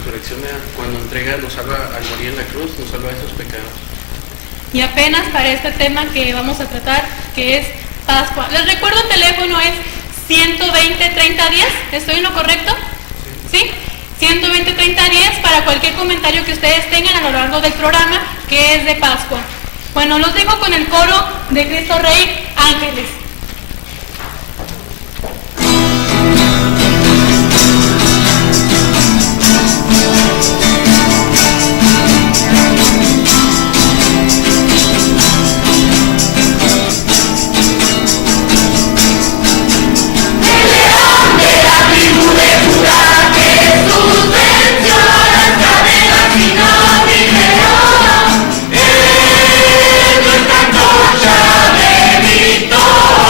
resurrección, cuando entrega, nos salva al morir en la cruz, nos salva de esos pecados. Y apenas para este tema que vamos a tratar, que es Pascua. Les recuerdo, el teléfono es 120-30-10, ¿estoy en lo correcto? ¿Sí? 120-30-10 para cualquier comentario que ustedes tengan a lo largo del programa, que es de Pascua. Bueno, los dejo con el coro de Cristo Rey, Ángeles. Nuestra antorcha de victoria.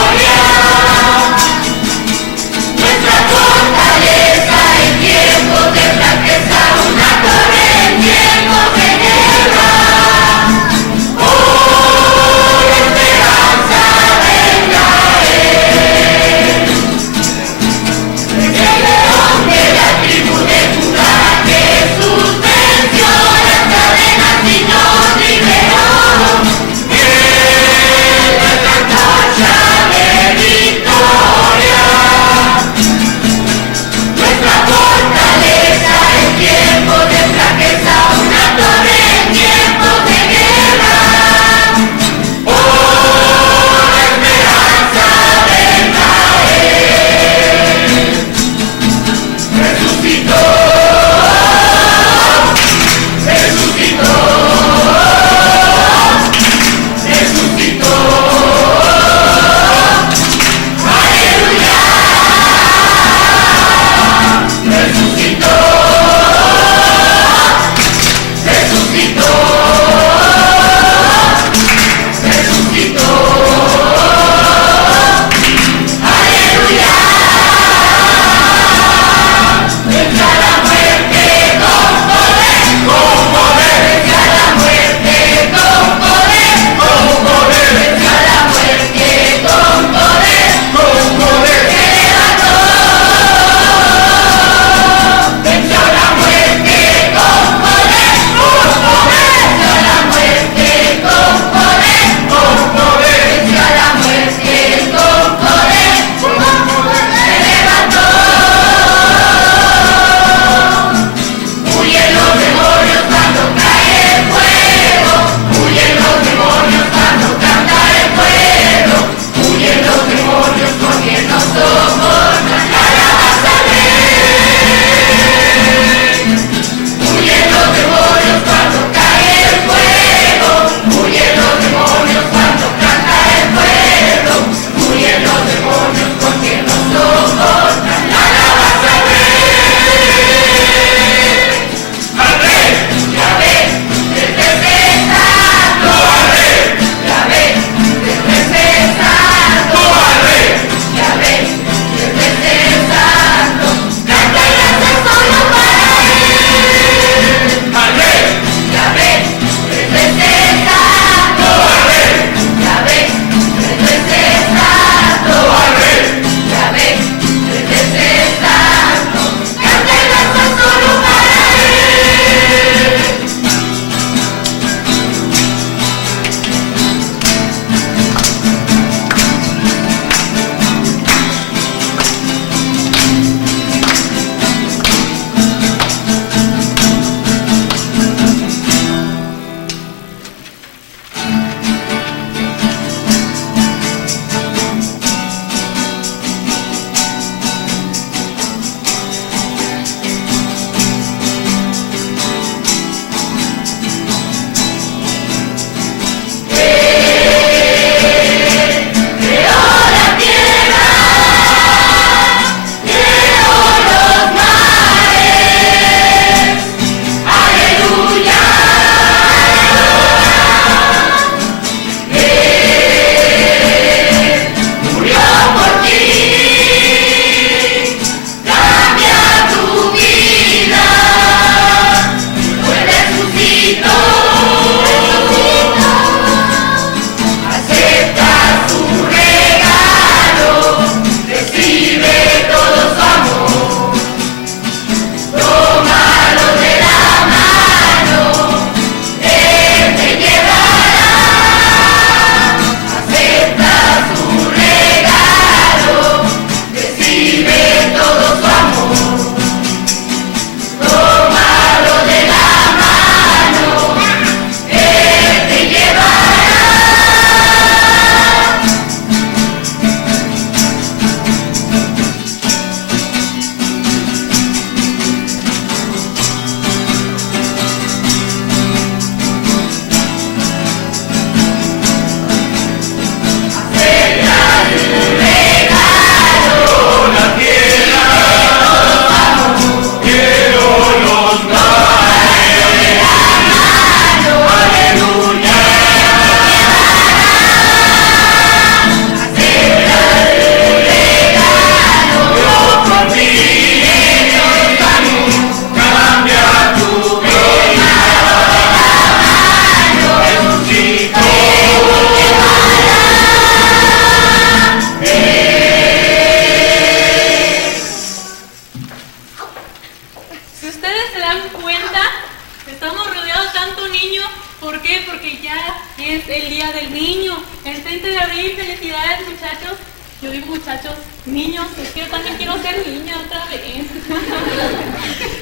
muchachos, yo digo muchachos, niños, es que yo también quiero ser niña otra vez.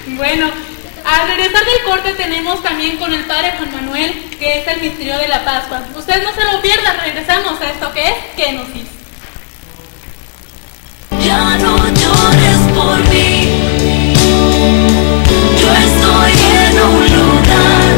Bueno, al regresar del corte tenemos también con el Padre Juan Manuel, que es el misterio de la Pascua. Ustedes no se lo pierdan, regresamos a esto que es Kenosis. Ya no llores por mí, yo estoy en un lugar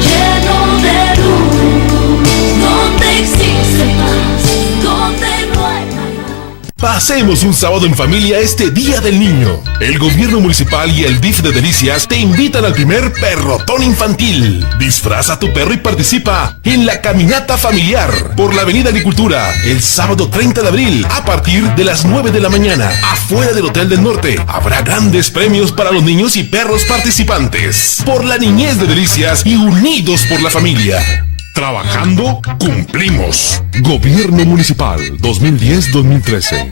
lleno de luz, donde existe paz, donde no hay nada. Pasemos un sábado en familia este Día del Niño. El gobierno municipal y el DIF de Delicias te invitan al primer perrotón infantil. Disfraza a tu perro y participa en la caminata familiar por la Avenida Agricultura el sábado 30 de abril a partir de las 9 de la mañana. Afuera del Hotel del Norte habrá grandes premios para los niños y perros participantes. Por la niñez de Delicias y unidos por la familia. Trabajando, cumplimos. Gobierno Municipal 2010-2013.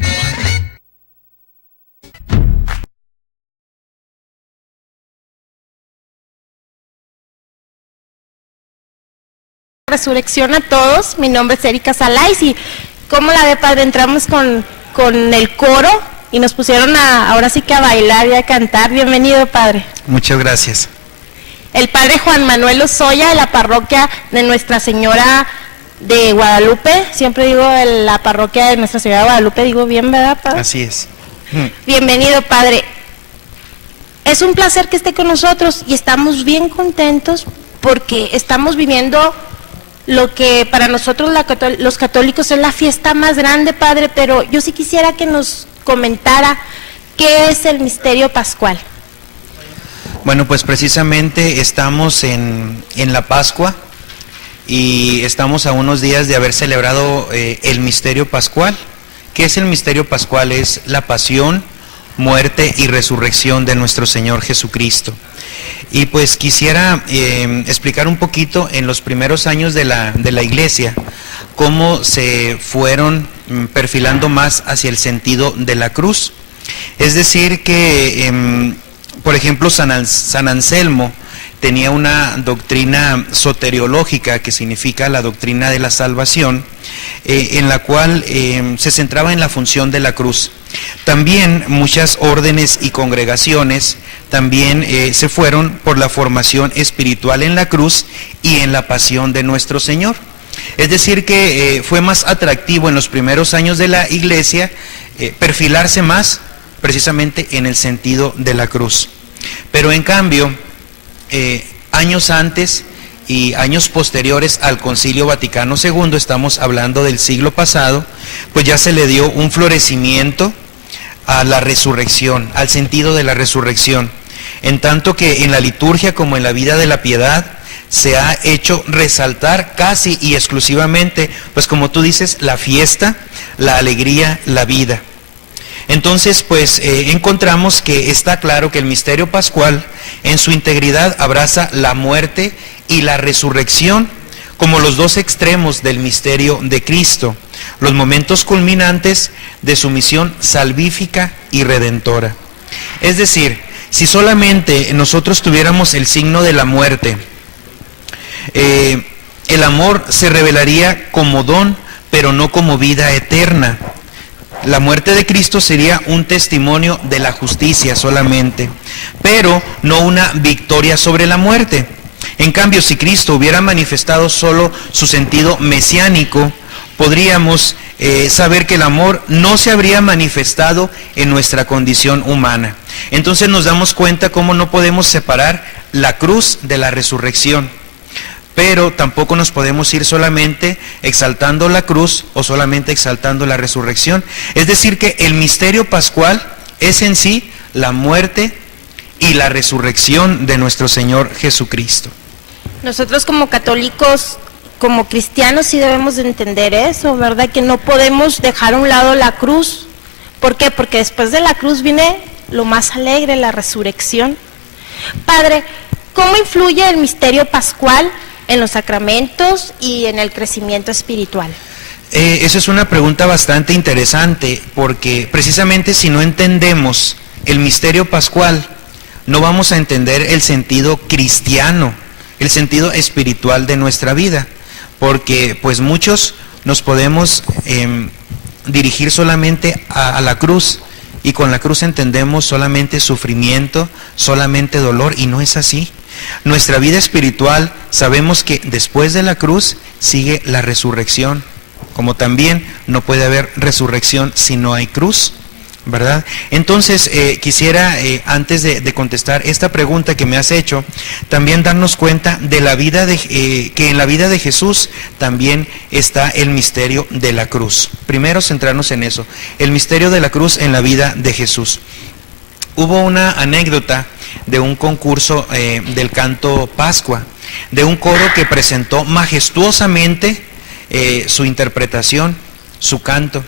Resurrección a todos, mi nombre es Erika Salais y como la ve, padre, entramos con el coro y nos pusieron ahora sí que a bailar y a cantar. Bienvenido, padre. Muchas gracias. El padre Juan Manuel Lozoya de la parroquia de Nuestra Señora de Guadalupe, siempre digo de la parroquia de Nuestra Señora de Guadalupe, digo bien, ¿verdad, padre? Así es. Bienvenido, padre. Es un placer que esté con nosotros y estamos bien contentos porque estamos viviendo lo que para nosotros los católicos es la fiesta más grande, padre, pero yo sí quisiera que nos comentara qué es el misterio pascual. Bueno, pues precisamente estamos en la Pascua y estamos a unos días de haber celebrado el misterio pascual. ¿Qué es el misterio pascual? Es la pasión, muerte y resurrección de nuestro Señor Jesucristo. Y pues quisiera explicar un poquito en los primeros años de la Iglesia cómo se fueron perfilando más hacia el sentido de la cruz. Es decir que, por ejemplo, San Anselmo tenía una doctrina soteriológica, que significa la doctrina de la salvación, en la cual se centraba en la función de la cruz. También muchas órdenes y congregaciones también se fueron por la formación espiritual en la cruz y en la pasión de nuestro Señor. Es decir que fue más atractivo en los primeros años de la Iglesia perfilarse más precisamente en el sentido de la cruz. Pero en cambio, años antes y años posteriores al Concilio Vaticano II, estamos hablando del siglo pasado, pues ya se le dio un florecimiento a la resurrección, al sentido de la resurrección, en tanto que en la liturgia como en la vida de la piedad se ha hecho resaltar casi y exclusivamente, pues como tú dices, la fiesta, la alegría, la vida. Entonces, pues encontramos que está claro que el misterio pascual en su integridad abraza la muerte y la resurrección como los dos extremos del misterio de Cristo, los momentos culminantes de su misión salvífica y redentora. Es decir, si solamente nosotros tuviéramos el signo de la muerte, el amor se revelaría como don, pero no como vida eterna. La muerte de Cristo sería un testimonio de la justicia solamente, pero no una victoria sobre la muerte. En cambio, si Cristo hubiera manifestado solo su sentido mesiánico, podríamos saber que el amor no se habría manifestado en nuestra condición humana. Entonces nos damos cuenta cómo no podemos separar la cruz de la resurrección. Pero tampoco nos podemos ir solamente exaltando la cruz o solamente exaltando la resurrección. Es decir que el misterio pascual es en sí la muerte y la resurrección de nuestro Señor Jesucristo. Nosotros como católicos, como cristianos, sí debemos de entender eso, ¿verdad? Que no podemos dejar a un lado la cruz. ¿Por qué? Porque después de la cruz viene lo más alegre, la resurrección. Padre, ¿cómo influye el misterio pascual en los sacramentos y en el crecimiento espiritual? Esa es una pregunta bastante interesante, porque precisamente si no entendemos el misterio pascual, no vamos a entender el sentido cristiano, el sentido espiritual de nuestra vida, porque pues muchos nos podemos dirigir solamente a la cruz, y con la cruz entendemos solamente sufrimiento, solamente dolor, y no es así. Nuestra vida espiritual, sabemos que después de la cruz sigue la resurrección, como también no puede haber resurrección si no hay cruz, ¿verdad? Entonces quisiera, antes de contestar esta pregunta que me has hecho, también darnos cuenta de la vida que en la vida de Jesús también está el misterio de la cruz. Primero centrarnos en eso, el misterio de la cruz en la vida de Jesús. Hubo una anécdota de un concurso del canto Pascua, de un coro que presentó majestuosamente su interpretación, su canto,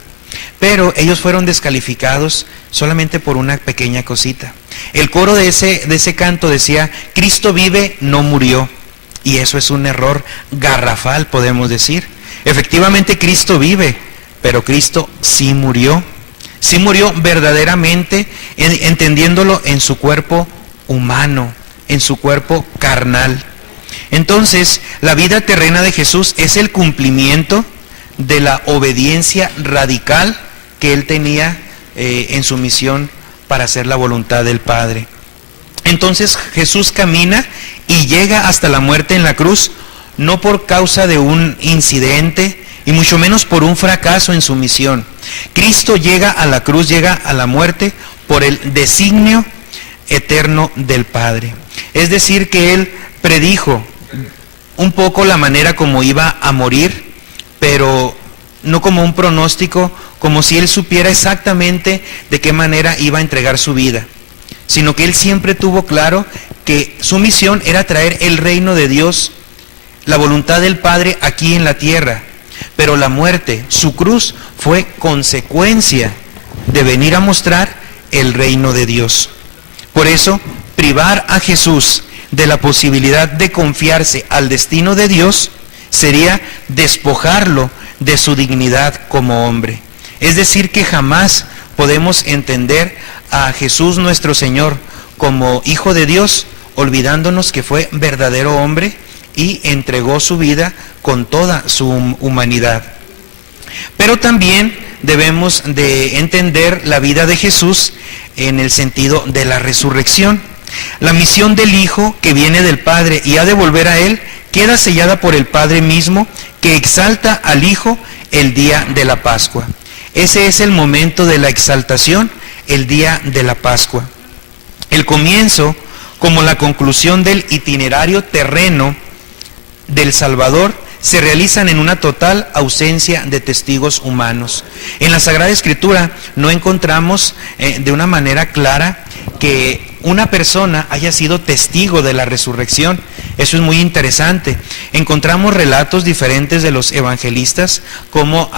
pero ellos fueron descalificados solamente por una pequeña cosita. El coro de ese canto decía: Cristo vive, no murió, y eso es un error garrafal, podemos decir. Efectivamente Cristo vive, pero Cristo sí murió verdaderamente, entendiéndolo en su cuerpo humano, en su cuerpo carnal. Entonces, la vida terrena de Jesús es el cumplimiento de la obediencia radical que él tenía en su misión para hacer la voluntad del Padre. Entonces Jesús camina y llega hasta la muerte en la cruz, no por causa de un incidente y mucho menos por un fracaso en su misión. Cristo llega a la cruz, llega a la muerte por el designio eterno del Padre. Es decir, que él predijo un poco la manera como iba a morir, pero no como un pronóstico, como si él supiera exactamente de qué manera iba a entregar su vida, sino que él siempre tuvo claro que su misión era traer el reino de Dios, la voluntad del Padre aquí en la tierra. Pero la muerte, su cruz, fue consecuencia de venir a mostrar el reino de Dios. Por eso, privar a Jesús de la posibilidad de confiarse al destino de Dios sería despojarlo de su dignidad como hombre. Es decir, que jamás podemos entender a Jesús nuestro Señor como Hijo de Dios, olvidándonos que fue verdadero hombre y entregó su vida con toda su humanidad. Pero también debemos de entender la vida de Jesús en el sentido de la resurrección. La misión del Hijo que viene del Padre y ha de volver a Él queda sellada por el Padre mismo, que exalta al Hijo el día de la Pascua. Ese es el momento de la exaltación, el día de la Pascua. El comienzo, como la conclusión del itinerario terreno del Salvador, se realizan en una total ausencia de testigos humanos. En la Sagrada Escritura no encontramos de una manera clara que una persona haya sido testigo de la resurrección. Eso es muy interesante. Encontramos relatos diferentes de los evangelistas, como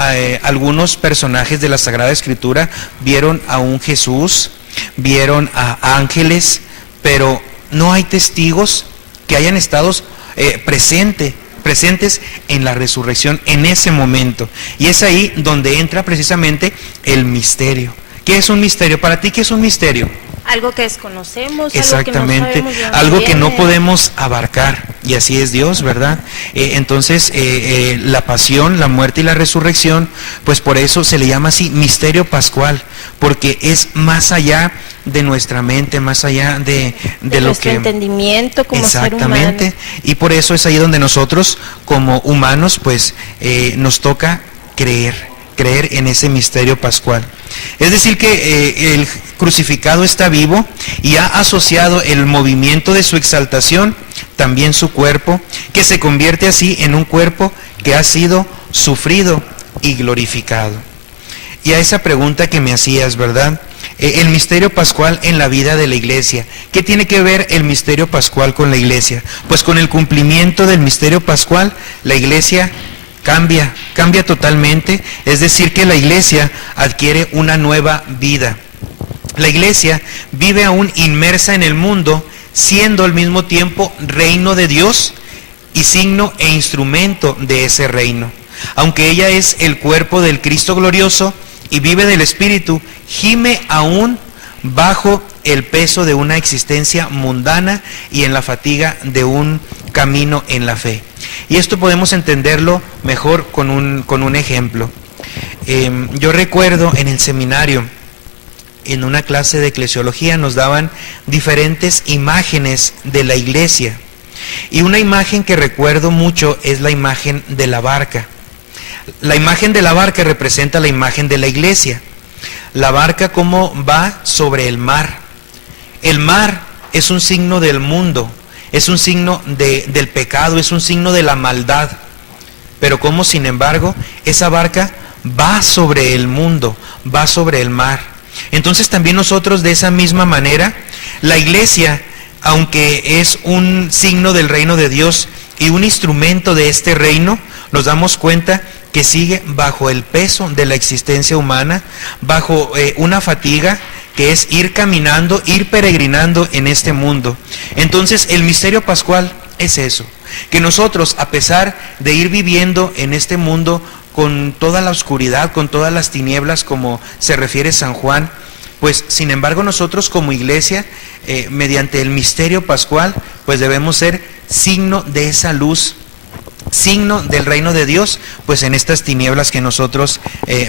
algunos personajes de la Sagrada Escritura vieron a un Jesús, vieron a ángeles, pero no hay testigos que hayan estado presentes en la resurrección en ese momento. Y es ahí donde entra precisamente el misterio. ¿Qué es un misterio? Para ti, ¿qué es un misterio? Algo que desconocemos, exactamente, algo que no podemos abarcar, y así es Dios, ¿verdad? Entonces, la pasión, la muerte y la resurrección, pues por eso se le llama así misterio pascual, porque es más allá de nuestra mente, más allá de lo nuestro que entendimiento como ser humano. Exactamente, y por eso es ahí donde nosotros como humanos pues nos toca creer en ese misterio pascual. Es decir que el crucificado está vivo y ha asociado el movimiento de su exaltación también su cuerpo, que se convierte así en un cuerpo que ha sido sufrido y glorificado. Y a esa pregunta que me hacías, ¿verdad? El misterio pascual en la vida de la iglesia. ¿Qué tiene que ver el misterio pascual con la iglesia? Pues con el cumplimiento del misterio pascual, la iglesia cambia totalmente, es decir, que la iglesia adquiere una nueva vida. La iglesia vive aún inmersa en el mundo, siendo al mismo tiempo reino de Dios y signo e instrumento de ese reino. Aunque ella es el cuerpo del Cristo glorioso y vive del Espíritu, gime aún bajo el peso de una existencia mundana y en la fatiga de un camino en la fe. Y esto podemos entenderlo mejor con un ejemplo. Yo recuerdo en el seminario, en una clase de eclesiología, nos daban diferentes imágenes de la iglesia. Y una imagen que recuerdo mucho es la imagen de la barca. La imagen de la barca representa la imagen de la iglesia. La barca como va sobre el mar. El mar es un signo del mundo, es un signo del pecado, es un signo de la maldad. Pero como sin embargo esa barca va sobre el mundo, va sobre el mar. Entonces también nosotros de esa misma manera, la iglesia, aunque es un signo del reino de Dios y un instrumento de este reino, nos damos cuenta que sigue bajo el peso de la existencia humana, bajo una fatiga que es ir caminando, ir peregrinando en este mundo. Entonces el misterio pascual es eso, que nosotros, a pesar de ir viviendo en este mundo con toda la oscuridad, con todas las tinieblas, como se refiere San Juan, pues sin embargo nosotros como iglesia, mediante el misterio pascual, pues debemos ser signo de esa luz, signo del reino de Dios, pues en estas tinieblas que nosotros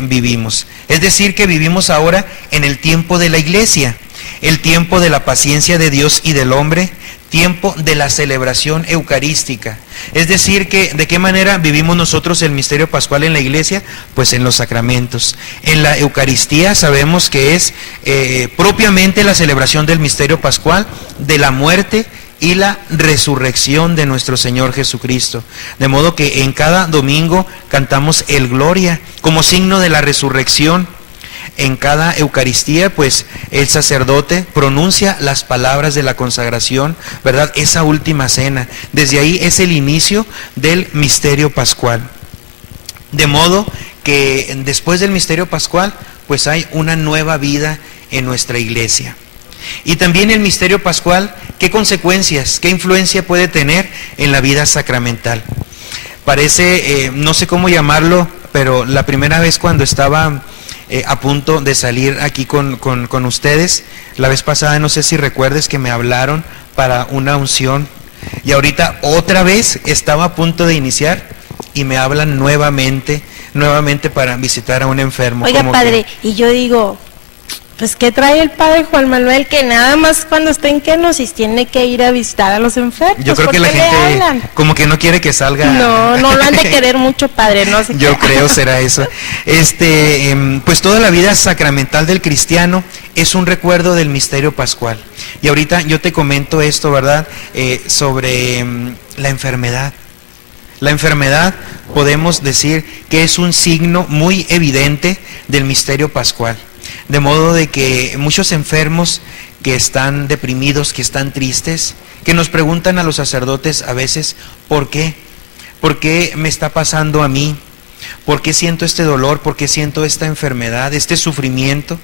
vivimos. Es decir, que vivimos ahora en el tiempo de la iglesia, el tiempo de la paciencia de Dios y del hombre, tiempo de la celebración eucarística. Es decir, que ¿de qué manera vivimos nosotros el misterio pascual en la iglesia? Pues en los sacramentos. En la Eucaristía sabemos que es propiamente la celebración del misterio pascual, de la muerte y la resurrección de nuestro Señor Jesucristo. De modo que en cada domingo cantamos el Gloria como signo de la resurrección. En cada Eucaristía, pues el sacerdote pronuncia las palabras de la consagración, ¿verdad? Esa última cena. Desde ahí es el inicio del misterio pascual. De modo que después del misterio pascual, pues hay una nueva vida en nuestra iglesia. Y también el misterio pascual, ¿qué consecuencias, qué influencia puede tener en la vida sacramental? Parece, no sé cómo llamarlo, pero la primera vez cuando estaba a punto de salir aquí con ustedes, la vez pasada, no sé si recuerdes que me hablaron para una unción, y ahorita otra vez estaba a punto de iniciar y me hablan nuevamente para visitar a un enfermo. Oiga, como padre, y yo digo, pues ¿qué trae el padre Juan Manuel? Que nada más cuando está en kenosis tiene que ir a visitar a los enfermos. Yo creo que ¿Por la qué le gente hablan? como que no quiere que salga. No lo han de querer mucho, padre, no sé. Yo creo será eso. Pues toda la vida sacramental del cristiano es un recuerdo del misterio pascual. Y ahorita yo te comento esto, ¿verdad? Sobre la enfermedad. La enfermedad podemos decir que es un signo muy evidente del misterio pascual. De modo de que muchos enfermos que están deprimidos, que están tristes, que nos preguntan a los sacerdotes a veces, ¿por qué? ¿Por qué me está pasando a mí? ¿Por qué siento este dolor? ¿Por qué siento esta enfermedad, este sufrimiento?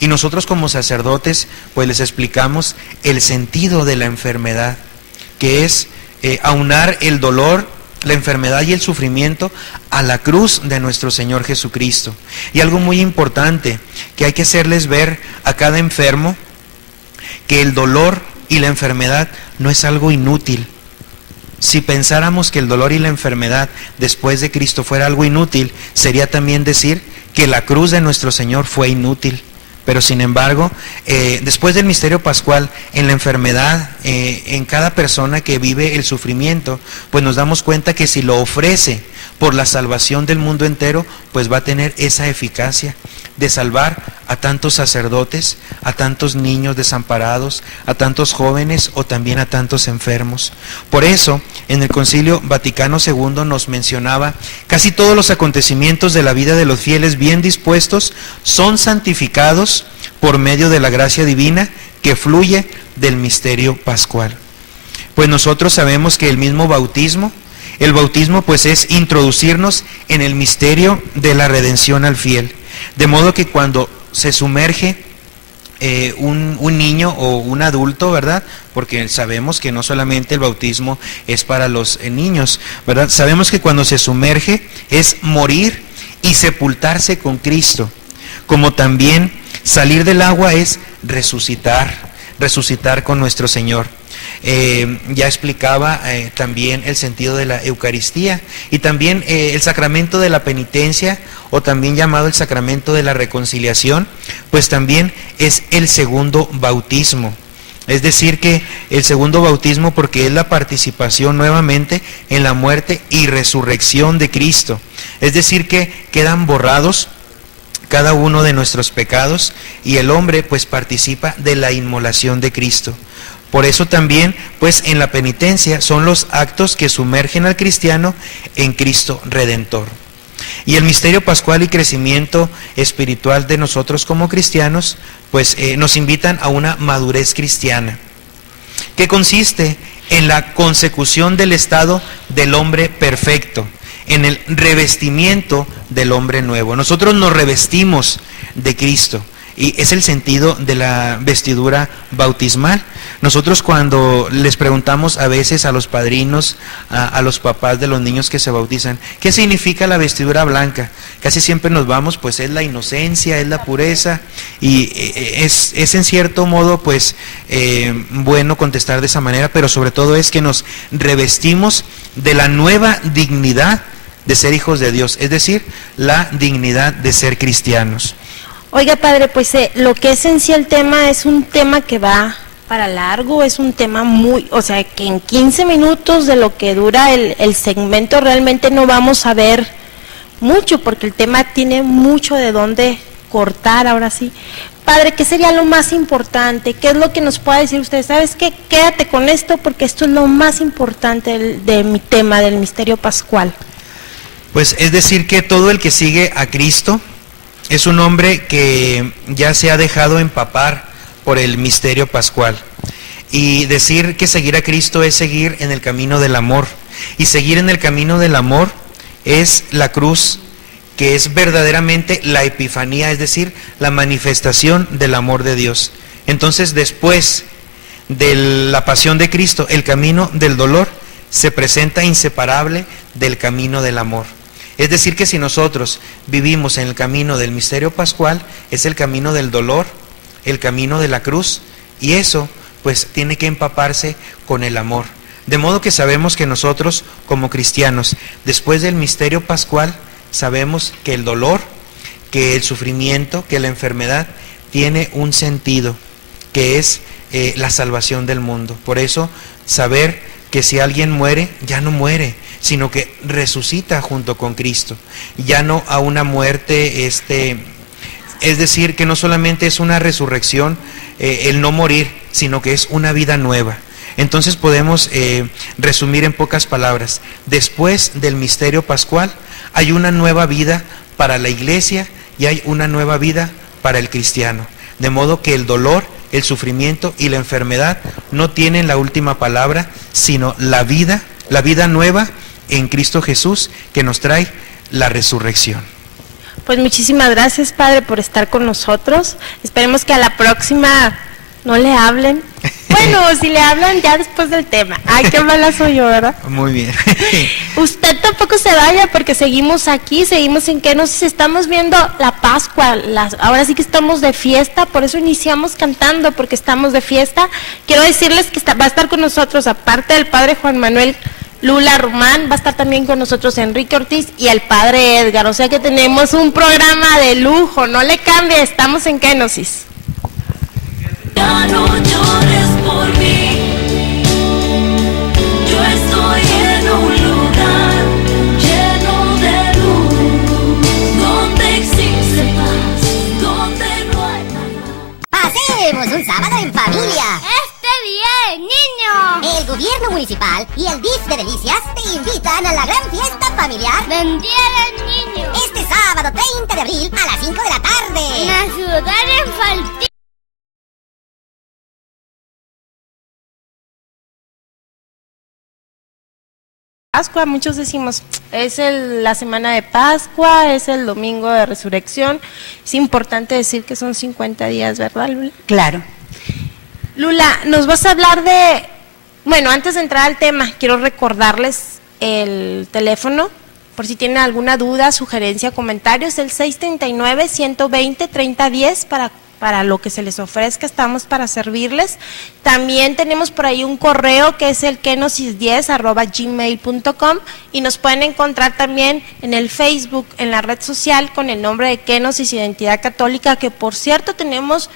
Y nosotros como sacerdotes, pues les explicamos el sentido de la enfermedad, que es aunar el dolor, la enfermedad y el sufrimiento a la cruz de nuestro Señor Jesucristo. Y algo muy importante, que hay que hacerles ver a cada enfermo que el dolor y la enfermedad no es algo inútil. Si pensáramos que el dolor y la enfermedad después de Cristo fuera algo inútil, sería también decir que la cruz de nuestro Señor fue inútil. Pero sin embargo, después del misterio pascual, en la enfermedad, en cada persona que vive el sufrimiento, pues nos damos cuenta que si lo ofrece por la salvación del mundo entero, pues va a tener esa eficacia de salvar a tantos sacerdotes, a tantos niños desamparados, a tantos jóvenes o también a tantos enfermos. Por eso, en el Concilio Vaticano II nos mencionaba, casi todos los acontecimientos de la vida de los fieles bien dispuestos son santificados por medio de la gracia divina que fluye del misterio pascual. Pues nosotros sabemos que el mismo bautismo, el bautismo pues es introducirnos en el misterio de la redención al fiel. De modo que cuando se sumerge un niño o un adulto, ¿verdad? Porque sabemos que no solamente el bautismo es para los niños, ¿verdad? Sabemos que cuando se sumerge es morir y sepultarse con Cristo, como también salir del agua es resucitar con nuestro Señor. ya explicaba también el sentido de la Eucaristía y también el sacramento de la penitencia, o también llamado el sacramento de la reconciliación, pues también es el segundo bautismo. Es decir que el segundo bautismo, porque es la participación nuevamente en la muerte y resurrección de Cristo. Es decir que quedan borrados cada uno de nuestros pecados y el hombre pues participa de la inmolación de Cristo. Por eso también pues en la penitencia son los actos que sumergen al cristiano en Cristo Redentor. Y el misterio pascual y crecimiento espiritual de nosotros como cristianos, pues nos invitan a una madurez cristiana, que consiste en la consecución del estado del hombre perfecto, en el revestimiento del hombre nuevo. Nosotros nos revestimos de Cristo. Y es el sentido de la vestidura bautismal. Nosotros cuando les preguntamos a veces a los padrinos, a los papás de los niños que se bautizan, ¿qué significa la vestidura blanca? Casi siempre nos vamos, pues es la inocencia, es la pureza, y es en cierto modo pues bueno contestar de esa manera, pero sobre todo es que nos revestimos de la nueva dignidad de ser hijos de Dios, es decir, la dignidad de ser cristianos. Oiga, padre, pues lo que es en sí el tema es un tema que va para largo, es un tema muy, o sea, que en 15 minutos de lo que dura el segmento realmente no vamos a ver mucho, porque el tema tiene mucho de dónde cortar, ahora sí. Padre, ¿qué sería lo más importante? ¿Qué es lo que nos pueda decir usted? ¿Sabes qué? Quédate con esto porque esto es lo más importante de mi tema, del misterio pascual. Pues es decir que todo el que sigue a Cristo es un hombre que ya se ha dejado empapar por el misterio pascual. Y decir que seguir a Cristo es seguir en el camino del amor. Y seguir en el camino del amor es la cruz, que es verdaderamente la epifanía, es decir, la manifestación del amor de Dios. Entonces, después de la pasión de Cristo, el camino del dolor se presenta inseparable del camino del amor. Es decir que si nosotros vivimos en el camino del misterio pascual, es el camino del dolor, el camino de la cruz, y eso pues tiene que empaparse con el amor. De modo que sabemos que nosotros como cristianos, después del misterio pascual, sabemos que el dolor, que el sufrimiento, que la enfermedad tiene un sentido, que es la salvación del mundo. Por eso saber que si alguien muere, ya no muere, sino que resucita junto con Cristo, ya no a una muerte, es decir, que no solamente es una resurrección, el no morir, sino que es una vida nueva. Entonces podemos resumir en pocas palabras: después del misterio pascual hay una nueva vida para la iglesia y hay una nueva vida para el cristiano, de modo que el dolor, el sufrimiento y la enfermedad no tienen la última palabra, sino la vida nueva en Cristo Jesús, que nos trae la resurrección. Pues muchísimas gracias, padre, por estar con nosotros. Esperemos que a la próxima no le hablen. Bueno, si le hablan ya después del tema. Ay, qué mala soy yo, ¿verdad? Muy bien. Usted tampoco se vaya porque seguimos aquí, seguimos en Kenosis, estamos viendo la Pascua, ahora sí que estamos de fiesta, por eso iniciamos cantando, porque estamos de fiesta. Quiero decirles que va a estar con nosotros, aparte del padre Juan Manuel Lula Román, va a estar también con nosotros Enrique Ortiz y el padre Edgar, o sea que tenemos un programa de lujo, no le cambie, estamos en Kenosis. Ya no llores por mí, yo estoy en un lugar lleno de luz, donde existe paz, donde no hay nada. Pasemos un sábado en familia. ¡Este día, niño! El gobierno municipal y el DIF de Delicias te invitan a la gran fiesta familiar ¡Del Día del Niño! este sábado 30 de abril a las 5 de la tarde. En la ciudad infantil. Pascua, muchos decimos, es la semana de Pascua, es el domingo de resurrección. Es importante decir que son 50 días, ¿verdad, Lula? Claro. Lula, nos vas a hablar de, bueno, antes de entrar al tema, quiero recordarles el teléfono, por si tienen alguna duda, sugerencia, comentario, es el 639-120-3010 para para lo que se les ofrezca, estamos para servirles. También tenemos por ahí un correo que es el kenosis10@gmail.com y nos pueden encontrar también en el Facebook, en la red social con el nombre de Kenosis Identidad Católica, que por cierto tenemos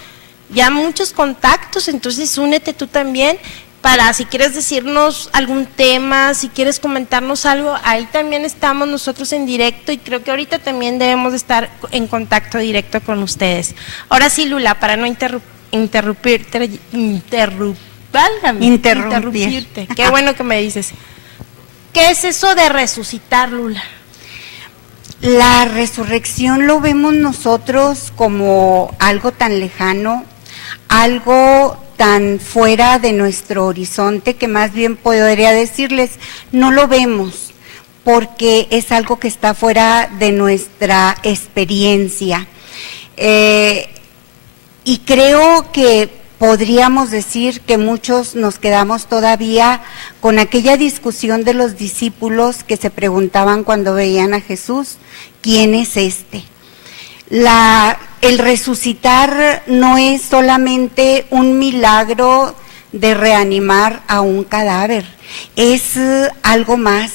ya muchos contactos, entonces únete tú también. Para si quieres decirnos algún tema, si quieres comentarnos algo, ahí también estamos nosotros en directo y creo que ahorita también debemos de estar en contacto directo con ustedes. Ahora sí, Lula, para no interrumpirte. Qué bueno que me dices. ¿Qué es eso de resucitar, Lula? La resurrección lo vemos nosotros como algo tan lejano, algo tan fuera de nuestro horizonte, que más bien podría decirles, no lo vemos, porque es algo que está fuera de nuestra experiencia. Y creo que podríamos decir que muchos nos quedamos todavía con aquella discusión de los discípulos que se preguntaban cuando veían a Jesús, ¿quién es este? El resucitar no es solamente un milagro de reanimar a un cadáver, es algo más,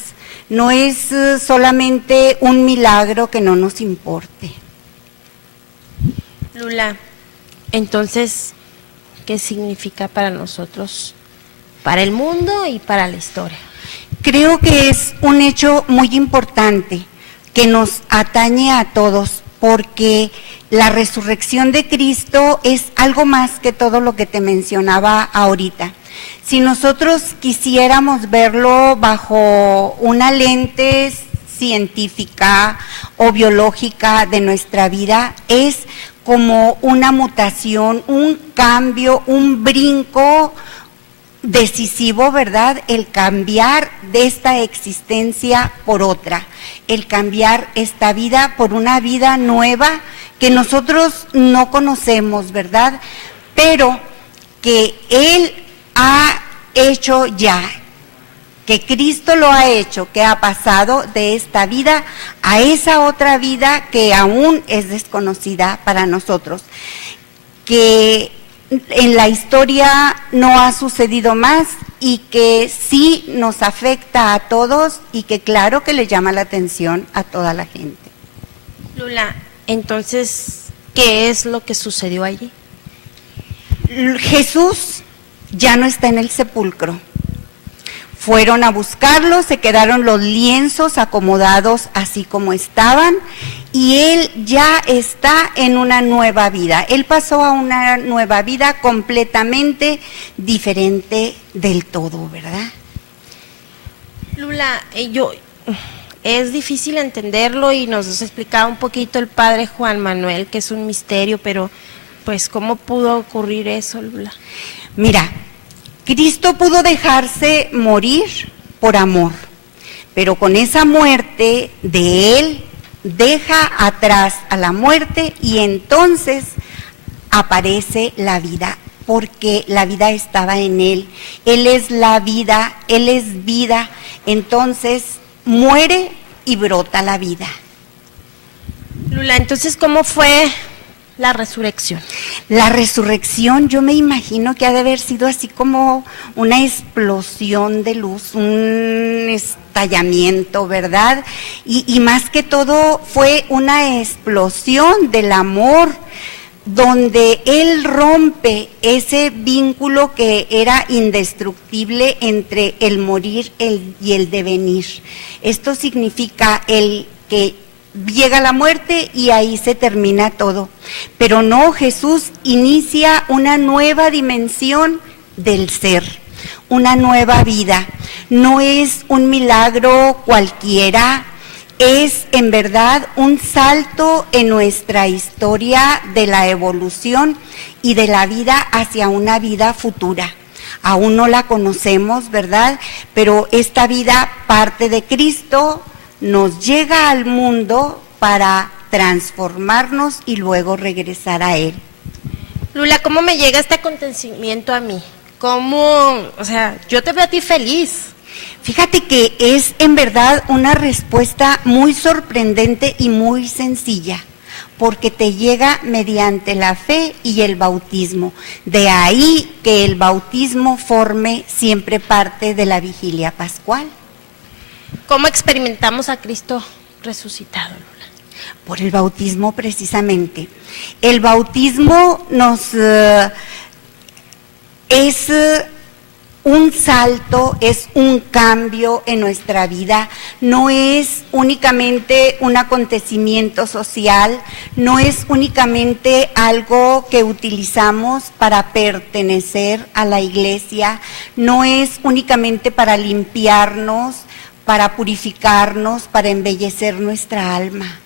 no es solamente un milagro que no nos importe. Lula, entonces, ¿qué significa para nosotros, para el mundo y para la historia? Creo que es un hecho muy importante que nos atañe a todos, porque la resurrección de Cristo es algo más que todo lo que te mencionaba ahorita. Si nosotros quisiéramos verlo bajo una lente científica o biológica de nuestra vida, es como una mutación, un cambio, un brinco decisivo, ¿verdad? El cambiar de esta existencia por otra, el cambiar esta vida por una vida nueva que nosotros no conocemos, ¿verdad? Pero que Él ha hecho ya, que Cristo lo ha hecho, que ha pasado de esta vida a esa otra vida que aún es desconocida para nosotros, que en la historia no ha sucedido más y que sí nos afecta a todos y que claro que le llama la atención a toda la gente. Lula, entonces, ¿qué es lo que sucedió allí? Jesús ya no está en el sepulcro. Fueron a buscarlo, se quedaron los lienzos acomodados así como estaban y Él ya está en una nueva vida. Él pasó a una nueva vida completamente diferente del todo, ¿verdad? Lula, es difícil entenderlo y nos explicaba un poquito el padre Juan Manuel, que es un misterio, pero pues ¿cómo pudo ocurrir eso, Lula? Mira, Cristo pudo dejarse morir por amor, pero con esa muerte de Él deja atrás a la muerte y entonces aparece la vida, porque la vida estaba en Él. Él es la vida, Él es vida, entonces muere y brota la vida. Lula, entonces, ¿cómo fue la resurrección? La resurrección, yo me imagino que ha de haber sido así como una explosión de luz, un estallamiento, ¿verdad? Y más que todo fue una explosión del amor, donde Él rompe ese vínculo que era indestructible entre el morir y el devenir. Esto significa el que llega la muerte y ahí se termina todo. Pero no, Jesús inicia una nueva dimensión del ser, una nueva vida. No es un milagro cualquiera, es en verdad un salto en nuestra historia de la evolución y de la vida hacia una vida futura. Aún no la conocemos, ¿verdad? Pero esta vida parte de Cristo, nos llega al mundo para transformarnos y luego regresar a Él. Lula, ¿cómo me llega este acontecimiento a mí? ¿Cómo? O sea, yo te veo a ti feliz. Fíjate que es en verdad una respuesta muy sorprendente y muy sencilla, porque te llega mediante la fe y el bautismo. De ahí que el bautismo forme siempre parte de la vigilia pascual. ¿Cómo experimentamos a Cristo resucitado, Lula? Por el bautismo precisamente. El bautismo es un salto, es un cambio en nuestra vida, no es únicamente un acontecimiento social, no es únicamente algo que utilizamos para pertenecer a la iglesia, no es únicamente para limpiarnos, para purificarnos, para embellecer nuestra alma.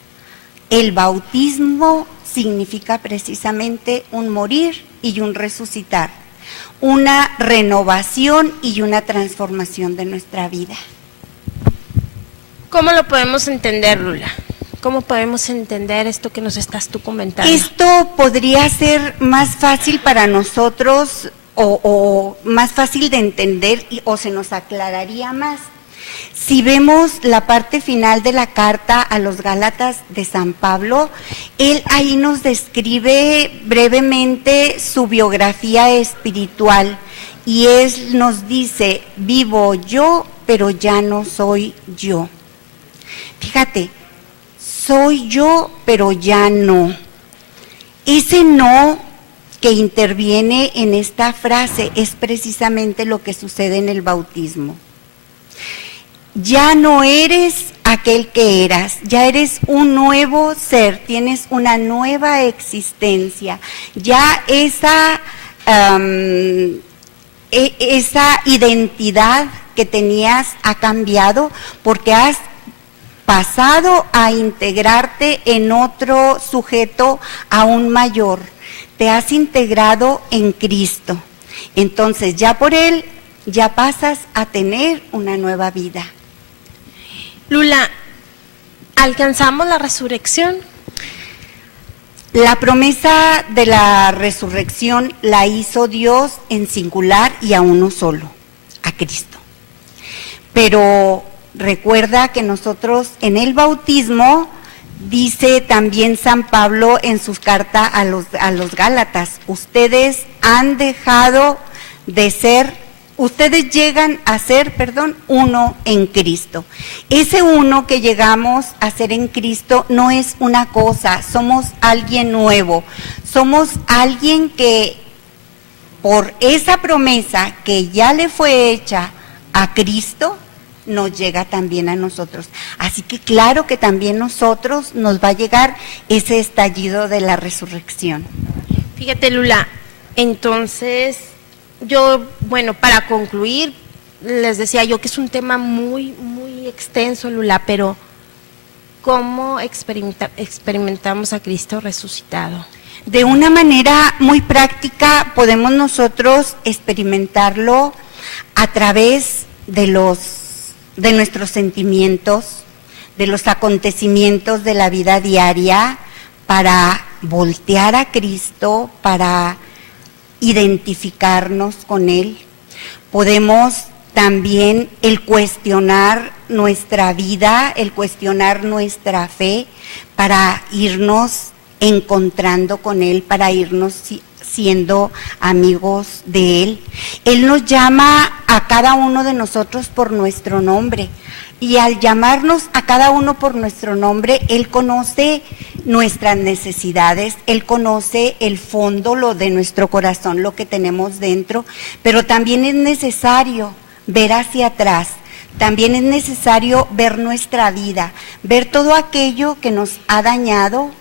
El bautismo significa precisamente un morir y un resucitar, una renovación y una transformación de nuestra vida. ¿Cómo lo podemos entender, Lula? ¿Cómo podemos entender esto que nos estás tú comentando? Esto podría ser más fácil para nosotros o más fácil de entender o se nos aclararía más. Si vemos la parte final de la carta a los Gálatas de San Pablo, él ahí nos describe brevemente su biografía espiritual y él nos dice, vivo yo, pero ya no soy yo. Fíjate, soy yo, pero ya no. Ese no que interviene en esta frase es precisamente lo que sucede en el bautismo. Ya no eres aquel que eras, ya eres un nuevo ser, tienes una nueva existencia, ya esa identidad que tenías ha cambiado porque has pasado a integrarte en otro sujeto aún mayor, te has integrado en Cristo, entonces ya por Él ya pasas a tener una nueva vida. Lula, ¿alcanzamos la resurrección? La promesa de la resurrección la hizo Dios en singular y a uno solo, a Cristo. Pero recuerda que nosotros en el bautismo, dice también San Pablo en su carta a los Gálatas, ustedes llegan a ser, uno en Cristo. Ese uno que llegamos a ser en Cristo no es una cosa, somos alguien nuevo, somos alguien que por esa promesa que ya le fue hecha a Cristo, nos llega también a nosotros. Así que claro que también nosotros nos va a llegar ese estallido de la resurrección. Fíjate, Lula, entonces yo, para concluir, les decía yo que es un tema muy, muy extenso, Lula, pero ¿cómo experimentamos a Cristo resucitado? De una manera muy práctica podemos nosotros experimentarlo a través de nuestros sentimientos, de los acontecimientos de la vida diaria, para voltear a Cristo, para identificarnos con Él. Podemos también el cuestionar nuestra vida, el cuestionar nuestra fe, para irnos encontrando con Él, para irnos siendo amigos de Él. Él nos llama a cada uno de nosotros por nuestro nombre. Y al llamarnos a cada uno por nuestro nombre, Él conoce nuestras necesidades, Él conoce el fondo, lo de nuestro corazón, lo que tenemos dentro, pero también es necesario ver hacia atrás, también es necesario ver nuestra vida, ver todo aquello que nos ha dañado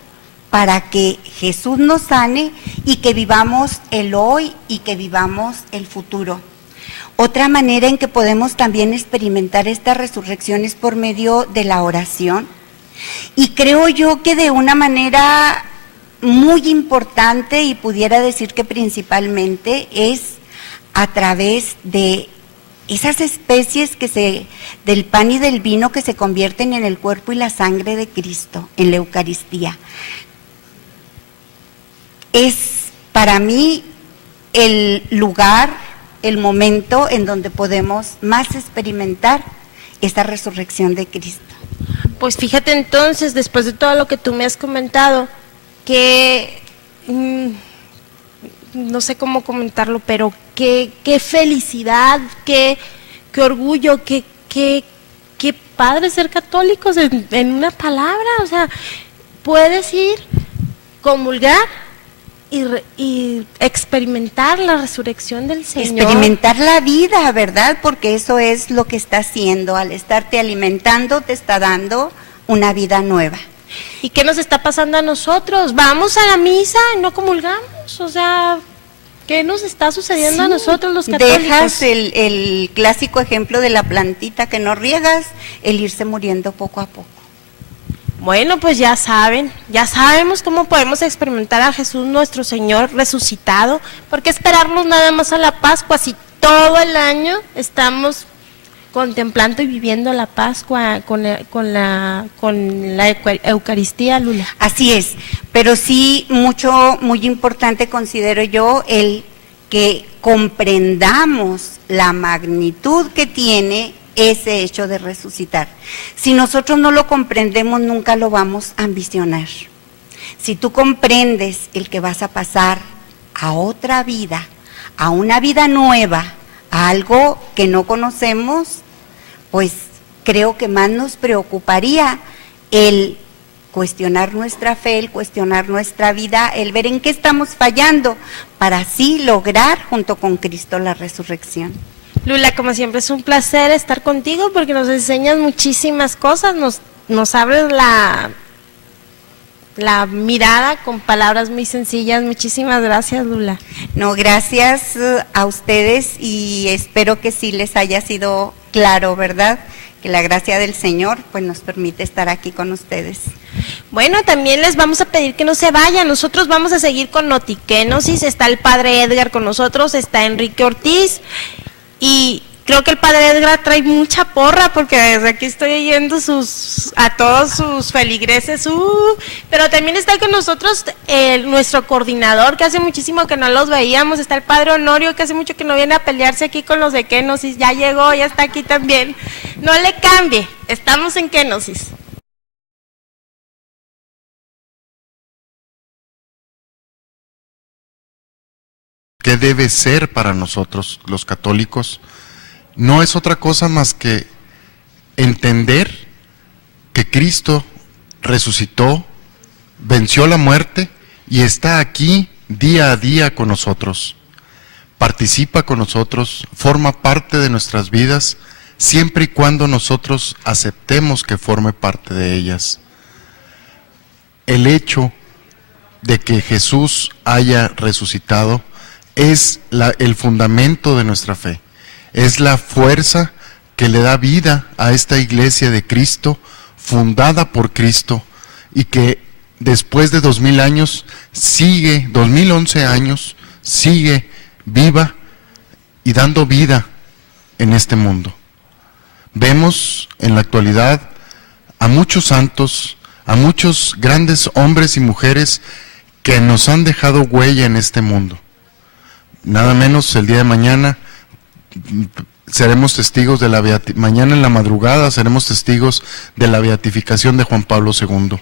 para que Jesús nos sane y que vivamos el hoy y que vivamos el futuro. Otra manera en que podemos también experimentar esta resurrección es por medio de la oración. Y creo yo que de una manera muy importante, y pudiera decir que principalmente, es a través de esas especies del pan y del vino que se convierten en el cuerpo y la sangre de Cristo, en la Eucaristía. Es para mí el lugar, el momento en donde podemos más experimentar esta resurrección de Cristo. Pues fíjate entonces, después de todo lo que tú me has comentado, no sé cómo comentarlo, pero qué felicidad, qué orgullo, qué padre ser católicos en una palabra. O sea, puedes ir, comulgar y experimentar la resurrección del Señor. Experimentar la vida, ¿verdad? Porque eso es lo que está haciendo. Al estarte alimentando, te está dando una vida nueva. ¿Y qué nos está pasando a nosotros? Vamos a la misa y no comulgamos. O sea, ¿qué nos está sucediendo a nosotros los católicos? Dejas el clásico ejemplo de la plantita que no riegas, el irse muriendo poco a poco. Bueno, pues ya sabemos cómo podemos experimentar a Jesús nuestro Señor resucitado. ¿Por qué esperarnos nada más a la Pascua si todo el año estamos contemplando y viviendo la Pascua con la Eucaristía, Lula? Así es, pero sí muy importante considero yo el que comprendamos la magnitud que tiene ese hecho de resucitar. Si nosotros no lo comprendemos, nunca lo vamos a ambicionar. Si tú comprendes el que vas a pasar a otra vida, a una vida nueva, a algo que no conocemos, pues creo que más nos preocuparía el cuestionar nuestra fe, el cuestionar nuestra vida, el ver en qué estamos fallando, para así lograr junto con Cristo la resurrección. Lula, como siempre es un placer estar contigo porque nos enseñas muchísimas cosas, nos abres la mirada con palabras muy sencillas. Muchísimas gracias, Lula. No, gracias a ustedes y espero que sí les haya sido claro, ¿verdad? Que la gracia del Señor pues nos permite estar aquí con ustedes. Bueno, también les vamos a pedir que no se vayan. Nosotros vamos a seguir con Notiquénosis. Está el padre Edgar con nosotros, está Enrique Ortiz. Y creo que el padre Edgar trae mucha porra porque desde aquí estoy oyendo a todos sus feligreses, pero también está con nosotros nuestro coordinador, que hace muchísimo que no los veíamos, está el padre Honorio, que hace mucho que no viene a pelearse aquí con los de Kenosis, ya llegó, ya está aquí también. No le cambie, estamos en Kenosis. ¿Qué debe ser para nosotros los católicos? No es otra cosa más que entender que Cristo resucitó, venció la muerte y está aquí día a día con nosotros. Participa con nosotros, forma parte de nuestras vidas, siempre y cuando nosotros aceptemos que forme parte de ellas. El hecho de que Jesús haya resucitado es el fundamento de nuestra fe, es la fuerza que le da vida a esta iglesia de Cristo, fundada por Cristo, y que después de 2000 años, 2011 años, sigue viva y dando vida en este mundo. Vemos en la actualidad a muchos santos, a muchos grandes hombres y mujeres que nos han dejado huella en este mundo. Nada menos el día de mañana seremos testigos de mañana en la madrugada seremos testigos de la beatificación de Juan Pablo II.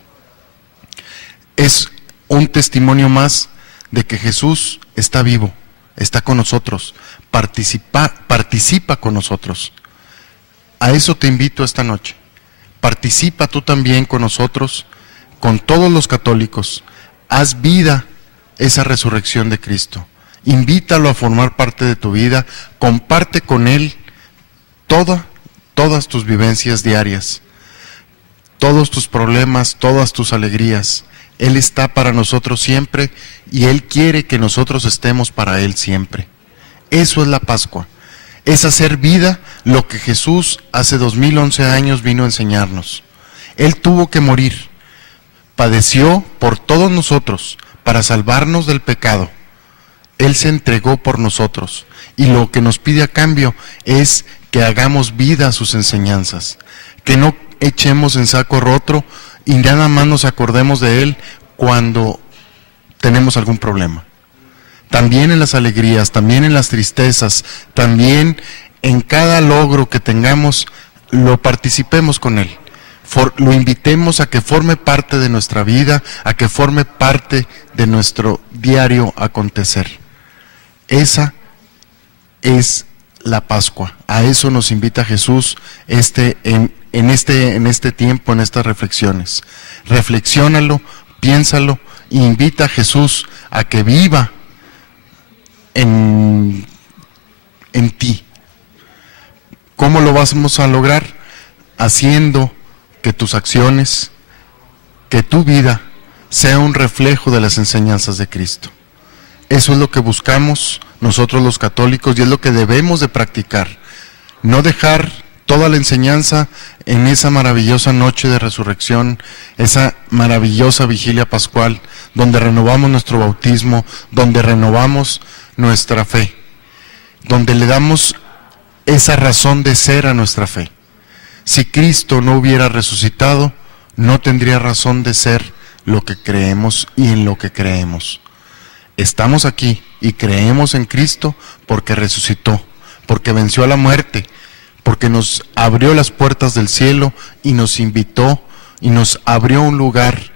Es un testimonio más de que Jesús está vivo, está con nosotros, participa con nosotros. A eso te invito esta noche. Participa tú también con nosotros, con todos los católicos. Haz vida esa resurrección de Cristo. Invítalo a formar parte de tu vida, comparte con Él todas tus vivencias diarias, todos tus problemas, todas tus alegrías. Él está para nosotros siempre y Él quiere que nosotros estemos para Él siempre. Eso es la Pascua, es hacer vida lo que Jesús hace 2011 años vino a enseñarnos. Él tuvo que morir, padeció por todos nosotros para salvarnos del pecado. Él se entregó por nosotros y lo que nos pide a cambio es que hagamos vida a sus enseñanzas, que no echemos en saco roto y nada más nos acordemos de Él cuando tenemos algún problema. También en las alegrías, también en las tristezas, también en cada logro que tengamos, lo participemos con Él, lo invitemos a que forme parte de nuestra vida, a que forme parte de nuestro diario acontecer. Esa es la Pascua. A eso nos invita Jesús en este tiempo, en estas reflexiones. Reflexiónalo, piénsalo, e invita a Jesús a que viva en ti. ¿Cómo lo vamos a lograr? Haciendo que tus acciones, que tu vida sea un reflejo de las enseñanzas de Cristo. Eso es lo que buscamos nosotros los católicos y es lo que debemos de practicar. No dejar toda la enseñanza en esa maravillosa noche de resurrección, esa maravillosa vigilia pascual, donde renovamos nuestro bautismo, donde renovamos nuestra fe, donde le damos esa razón de ser a nuestra fe. Si Cristo no hubiera resucitado, no tendría razón de ser lo que creemos y en lo que creemos. Estamos aquí y creemos en Cristo porque resucitó, porque venció a la muerte, porque nos abrió las puertas del cielo y nos invitó y nos abrió un lugar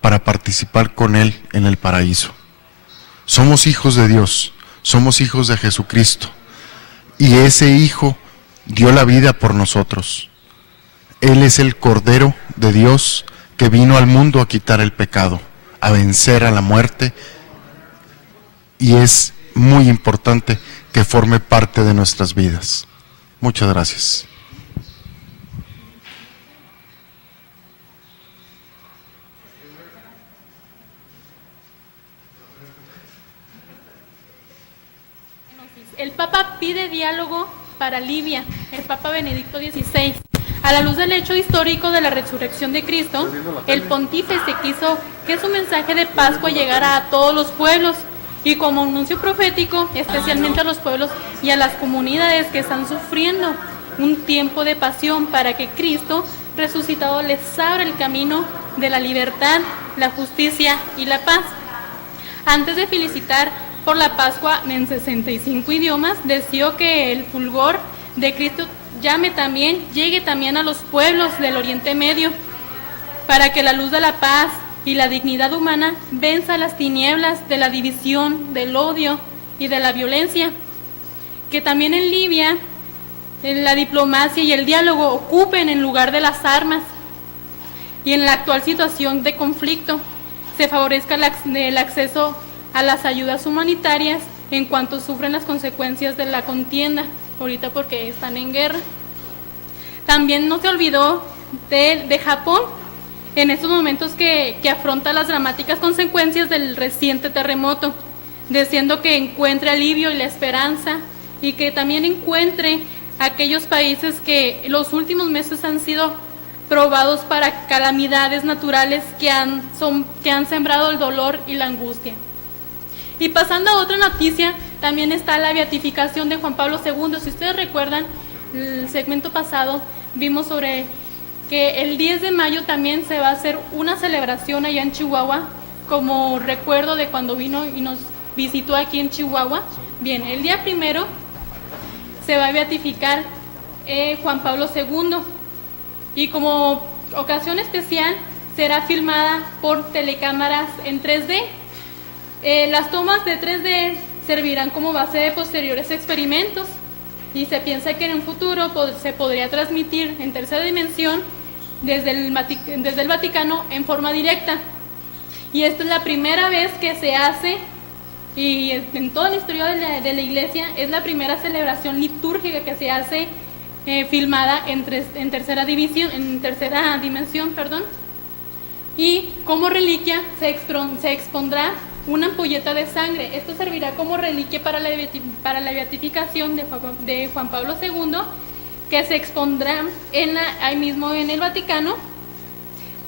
para participar con Él en el paraíso. Somos hijos de Dios, somos hijos de Jesucristo y ese Hijo dio la vida por nosotros. Él es el Cordero de Dios que vino al mundo a quitar el pecado, a vencer a la muerte, y es muy importante que forme parte de nuestras vidas. Muchas gracias. El Papa pide diálogo para Libia, el Papa Benedicto XVI. A la luz del hecho histórico de la resurrección de Cristo, el pontífice quiso que su mensaje de Pascua llegara a todos los pueblos y como anuncio profético, especialmente a los pueblos y a las comunidades que están sufriendo un tiempo de pasión para que Cristo resucitado les abra el camino de la libertad, la justicia y la paz. Antes de felicitar por la Pascua en 65 idiomas, deseó que el fulgor de Cristo llegue también a los pueblos del Oriente Medio, para que la luz de la paz y la dignidad humana venza las tinieblas de la división, del odio y de la violencia. Que también en Libia la diplomacia y el diálogo ocupen el lugar de las armas y en la actual situación de conflicto se favorezca el acceso a las ayudas humanitarias en cuanto sufren las consecuencias de la contienda, ahorita porque están en guerra. También no se olvidó de Japón, en estos momentos que afronta las dramáticas consecuencias del reciente terremoto, deseando que encuentre alivio y la esperanza, y que también encuentre aquellos países que los últimos meses han sido probados para calamidades naturales que han sembrado el dolor y la angustia. Y pasando a otra noticia, también está la beatificación de Juan Pablo II. Si ustedes recuerdan, el segmento pasado vimos sobre que el 10 de mayo también se va a hacer una celebración allá en Chihuahua, como recuerdo de cuando vino y nos visitó aquí en Chihuahua. Bien, el día 1 se va a beatificar Juan Pablo II y como ocasión especial será filmada por telecámaras en 3D. Las tomas de 3D servirán como base de posteriores experimentos y se piensa que en un futuro se podría transmitir en tercera dimensión desde el Vaticano en forma directa. Y esta es la primera vez que se hace, y en toda la historia de la Iglesia, es la primera celebración litúrgica que se hace filmada en tercera dimensión. Y como reliquia se expondrá una ampolleta de sangre. Esto servirá como reliquia para la beatificación de Juan Pablo II, que se expondrá ahí mismo en el Vaticano,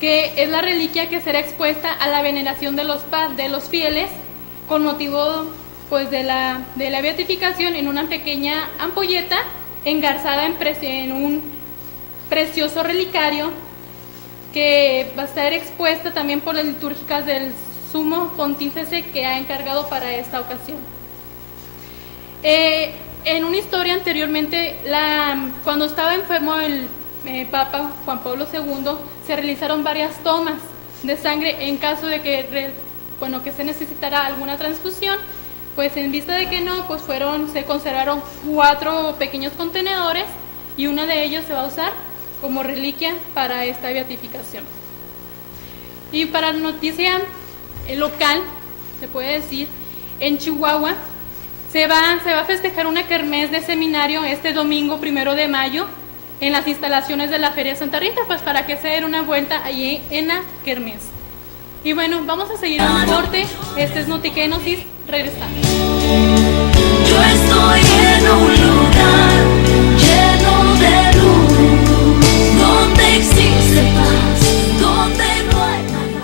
que es la reliquia que será expuesta a la veneración de los fieles con motivo pues de la beatificación, en una pequeña ampolleta engarzada en un precioso relicario que va a estar expuesta también por las litúrgicas del sumo pontífice que ha encargado para esta ocasión. En una historia anteriormente, cuando estaba enfermo Papa Juan Pablo II, se realizaron varias tomas de sangre en caso de que, que se necesitara alguna transfusión. Pues en vista de que no, pues se conservaron 4 pequeños contenedores y uno de ellos se va a usar como reliquia para esta beatificación. Y para noticia local, se puede decir, en Chihuahua se va a festejar una kermés de seminario este domingo 1 de mayo en las instalaciones de la Feria Santa Rita, pues para que se den una vuelta allí en la kermés. Y bueno, vamos a seguir un corte. Este es Noticenosis, regresamos. Yo estoy en un lugar lleno de luz, donde existe paz, donde no hay nada.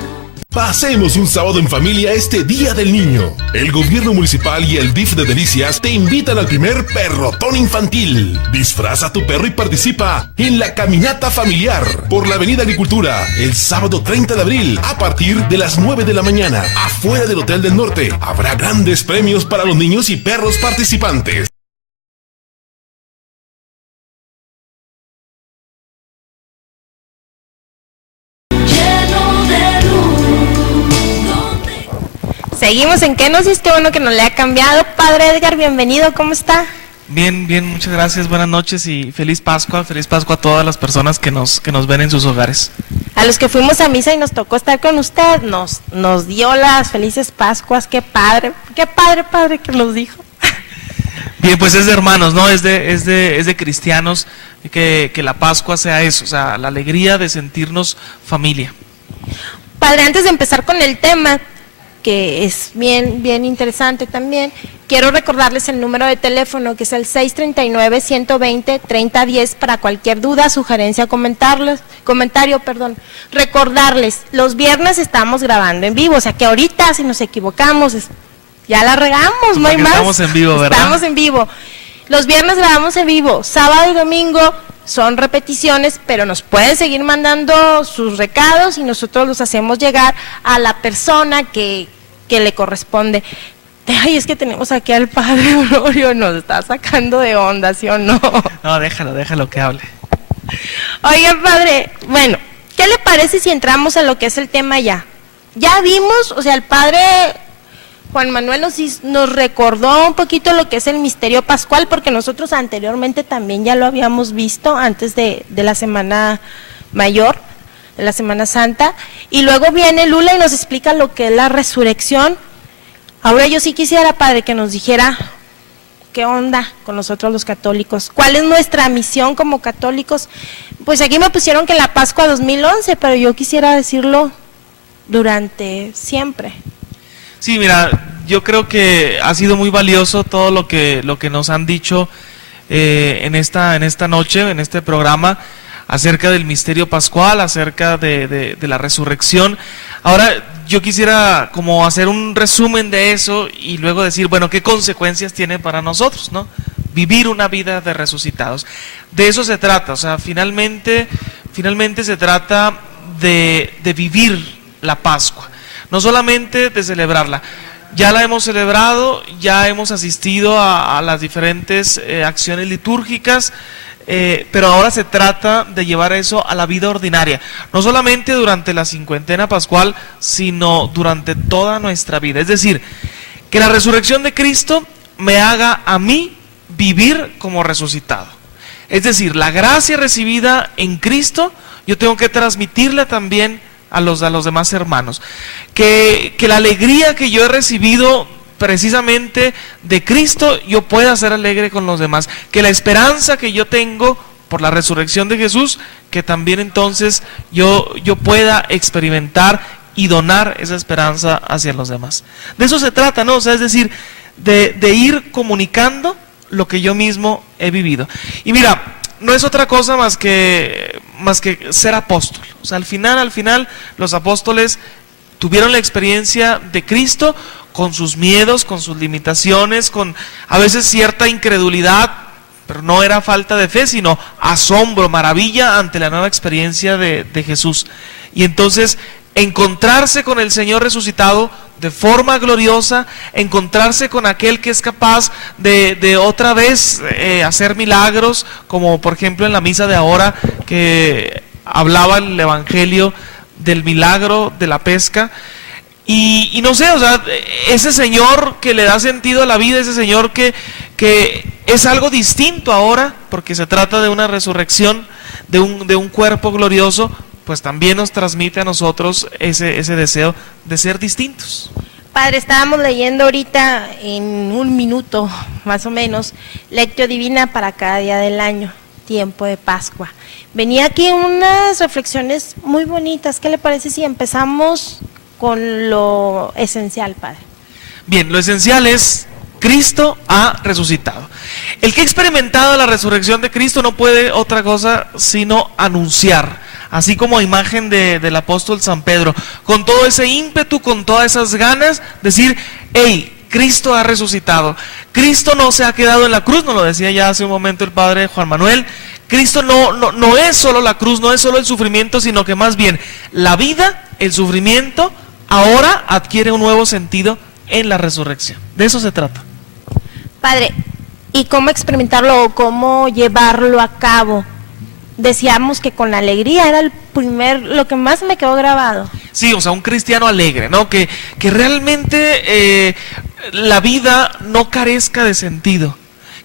Pasemos un sábado en familia este Día del Niño. El gobierno municipal y el DIF de Delicias te invitan al primer perrotón infantil. Disfraza a tu perro y participa en la caminata familiar por la Avenida Agricultura el sábado 30 de abril a partir de las 9 de la mañana. Afuera del Hotel del Norte habrá grandes premios para los niños y perros participantes. Seguimos en Kenosis, qué bueno que nos le ha cambiado. Padre Edgar, bienvenido, ¿cómo está? Bien, muchas gracias, buenas noches y feliz Pascua a todas las personas que nos ven en sus hogares. A los que fuimos a misa y nos tocó estar con usted, nos dio las felices Pascuas, qué padre que nos dijo. Bien, pues es de hermanos, ¿no? Es de cristianos que la Pascua sea eso, o sea, la alegría de sentirnos familia. Padre, antes de empezar con el tema, que es bien interesante también, quiero recordarles el número de teléfono, que es el 639-120-3010 para cualquier duda, sugerencia, comentario. Recordarles, los viernes estamos grabando en vivo, o sea que ahorita si nos equivocamos, ya la regamos, no hay más. Estamos en vivo, ¿verdad? Estamos en vivo. Los viernes grabamos en vivo, sábado y domingo son repeticiones, pero nos pueden seguir mandando sus recados y nosotros los hacemos llegar a la persona que le corresponde. Ay, es que tenemos aquí al padre Honorio, nos está sacando de onda, ¿sí o no? No, déjalo que hable. Oiga, padre, bueno, ¿qué le parece si entramos a lo que es el tema ya? Ya vimos, o sea, el padre Juan Manuel nos recordó un poquito lo que es el misterio pascual, porque nosotros anteriormente también ya lo habíamos visto antes de la Semana Mayor, de la Semana Santa, y luego viene Lula y nos explica lo que es la resurrección. Ahora yo sí quisiera, padre, que nos dijera qué onda con nosotros los católicos, cuál es nuestra misión como católicos. Pues aquí me pusieron que la Pascua 2011, pero yo quisiera decirlo durante siempre. Sí, mira, yo creo que ha sido muy valioso todo lo que nos han dicho en esta noche, en este programa, acerca del misterio pascual, acerca de la resurrección. Ahora, yo quisiera como hacer un resumen de eso y luego decir, bueno, ¿qué consecuencias tiene para nosotros, no? Vivir una vida de resucitados. De eso se trata, o sea, finalmente se trata de vivir la Pascua. No solamente de celebrarla, ya la hemos celebrado, ya hemos asistido a las diferentes acciones litúrgicas, pero ahora se trata de llevar eso a la vida ordinaria, no solamente durante la cincuentena pascual, sino durante toda nuestra vida. Es decir, que la resurrección de Cristo me haga a mí vivir como resucitado. Es decir, la gracia recibida en Cristo, yo tengo que transmitirla también a los demás hermanos. Que la alegría que yo he recibido precisamente de Cristo, yo pueda ser alegre con los demás. Que la esperanza que yo tengo por la resurrección de Jesús, que también entonces yo pueda experimentar y donar esa esperanza hacia los demás. De eso se trata, ¿no? O sea, es decir, de ir comunicando lo que yo mismo he vivido. Y mira, no es otra cosa más que ser apóstol. O sea, al final los apóstoles tuvieron la experiencia de Cristo con sus miedos, con sus limitaciones, con a veces cierta incredulidad, pero no era falta de fe, sino asombro, maravilla ante la nueva experiencia de Jesús. Y entonces encontrarse con el Señor resucitado de forma gloriosa, encontrarse con aquel que es capaz de otra vez hacer milagros, como por ejemplo en la misa de ahora que hablaba el Evangelio del milagro de la pesca. Y no sé, o sea, ese Señor que le da sentido a la vida, ese Señor que es algo distinto ahora, porque se trata de una resurrección, de un cuerpo glorioso, pues también nos transmite a nosotros ese deseo de ser distintos. Padre, estábamos leyendo ahorita en un minuto, más o menos, Lectio Divina para cada día del año, tiempo de Pascua. Venía aquí unas reflexiones muy bonitas. ¿Qué le parece si empezamos con lo esencial, Padre? Bien, lo esencial es: Cristo ha resucitado. El que ha experimentado la resurrección de Cristo no puede otra cosa sino anunciar, así como a imagen del apóstol San Pedro, con todo ese ímpetu, con todas esas ganas, decir: hey, Cristo ha resucitado. Cristo no se ha quedado en la cruz, nos lo decía ya hace un momento el padre Juan Manuel. Cristo no es solo la cruz, no es solo el sufrimiento, sino que más bien la vida, el sufrimiento, ahora adquiere un nuevo sentido en la resurrección. De eso se trata. Padre, ¿y cómo experimentarlo o cómo llevarlo a cabo? Decíamos que con la alegría era lo que más me quedó grabado. Sí, o sea, un cristiano alegre, ¿no? Que realmente la vida no carezca de sentido.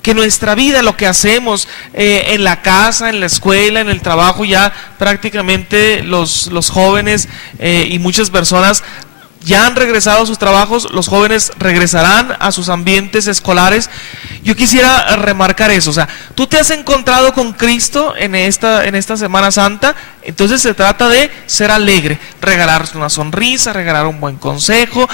Que nuestra vida, lo que hacemos en la casa, en la escuela, en el trabajo, ya prácticamente los jóvenes y muchas personas ya han regresado a sus trabajos, los jóvenes regresarán a sus ambientes escolares. Yo quisiera remarcar eso, o sea, tú te has encontrado con Cristo en esta Semana Santa, entonces se trata de ser alegre, regalar una sonrisa, regalar un buen consejo,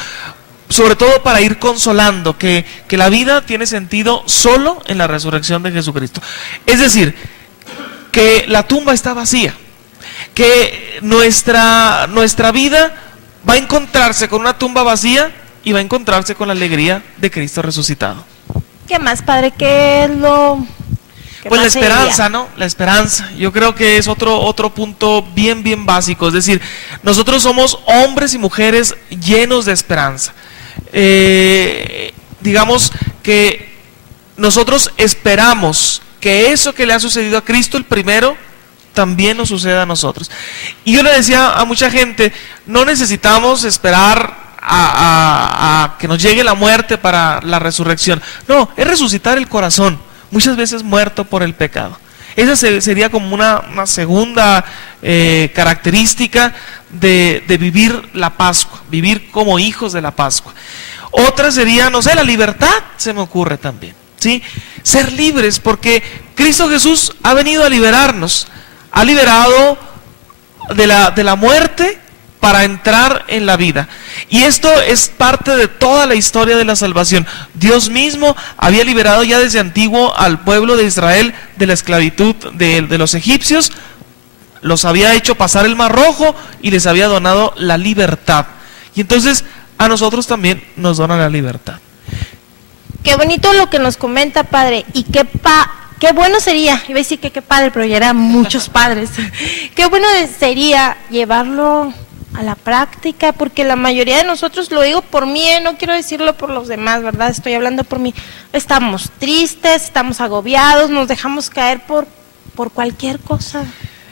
sobre todo para ir consolando que la vida tiene sentido solo en la resurrección de Jesucristo. Es decir, que la tumba está vacía, que nuestra vida va a encontrarse con una tumba vacía y va a encontrarse con la alegría de Cristo resucitado. ¿Qué más, Padre? ¿Qué es lo que pues más la esperanza, sería? ¿no? La esperanza. Yo creo que es otro punto bien básico. Es decir, nosotros somos hombres y mujeres llenos de esperanza. Digamos que nosotros esperamos que eso que le ha sucedido a Cristo el primero también nos suceda a nosotros. Y yo le decía a mucha gente, no necesitamos esperar a que nos llegue la muerte para la resurrección. No, es resucitar el corazón, muchas veces muerto por el pecado. Esa sería como una segunda característica de vivir la Pascua, vivir como hijos de la Pascua. Otra sería, no sé, la libertad, se me ocurre también, ¿sí? Ser libres, porque Cristo Jesús ha venido a liberarnos, ha liberado de la muerte para entrar en la vida. Y esto es parte de toda la historia de la salvación. Dios mismo había liberado ya desde antiguo al pueblo de Israel de la esclavitud de los egipcios, los había hecho pasar el Mar Rojo y les había donado la libertad. Y entonces a nosotros también nos dona la libertad. Qué bonito lo que nos comenta, Padre, y qué bueno sería, iba a decir que qué padre, pero ya eran muchos padres, qué bueno sería llevarlo a la práctica, porque la mayoría de nosotros, lo digo por mí, no quiero decirlo por los demás, ¿verdad? Estoy hablando por mí, estamos tristes, estamos agobiados, nos dejamos caer por cualquier cosa.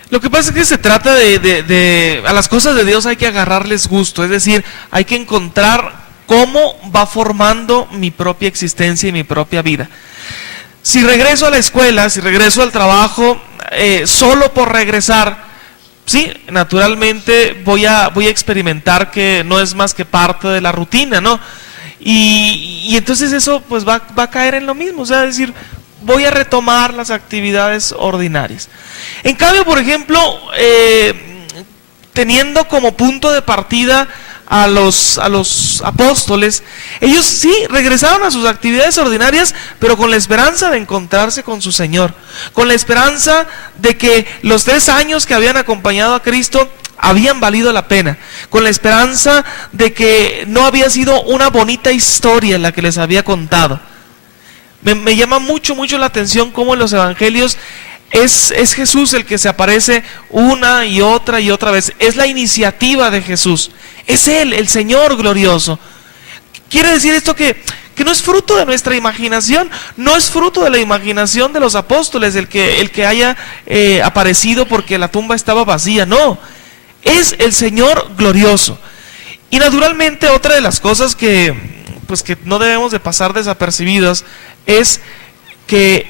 Lo que pasa es que se trata a las cosas de Dios hay que agarrarles gusto, es decir, hay que encontrar cómo va formando mi propia existencia y mi propia vida. Si regreso a la escuela, si regreso al trabajo, solo por regresar, sí, naturalmente voy a experimentar que no es más que parte de la rutina, ¿no? Y entonces eso pues va a caer en lo mismo, o sea, es decir, voy a retomar las actividades ordinarias. En cambio, por ejemplo, teniendo como punto de partida a los apóstoles, ellos sí regresaron a sus actividades ordinarias, pero con la esperanza de encontrarse con su Señor, con la esperanza de que los 3 años que habían acompañado a Cristo habían valido la pena, con la esperanza de que no había sido una bonita historia la que les había contado. Me llama mucho la atención cómo en los evangelios Es Jesús el que se aparece una y otra vez. Es la iniciativa de Jesús. Es Él, el Señor glorioso. Quiere decir esto que no es fruto de nuestra imaginación, no es fruto de la imaginación de los apóstoles el que haya aparecido porque la tumba estaba vacía. No, es el Señor glorioso. Y naturalmente otra de las cosas que no debemos de pasar desapercibidas es que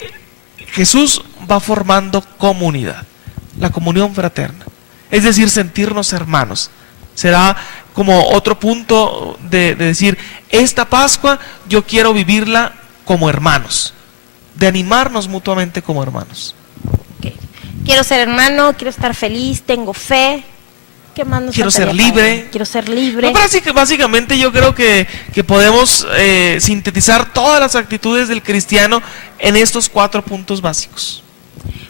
Jesús va formando comunidad, la comunión fraterna, es decir, sentirnos hermanos. Será como otro punto de decir, esta Pascua yo quiero vivirla como hermanos, de animarnos mutuamente como hermanos. Okay. Quiero ser hermano, quiero estar feliz, tengo fe. ¿Qué más nos quiero faltaría, ser libre. padre? Quiero ser libre. No, básicamente yo creo que podemos sintetizar todas las actitudes del cristiano en estos 4 puntos básicos.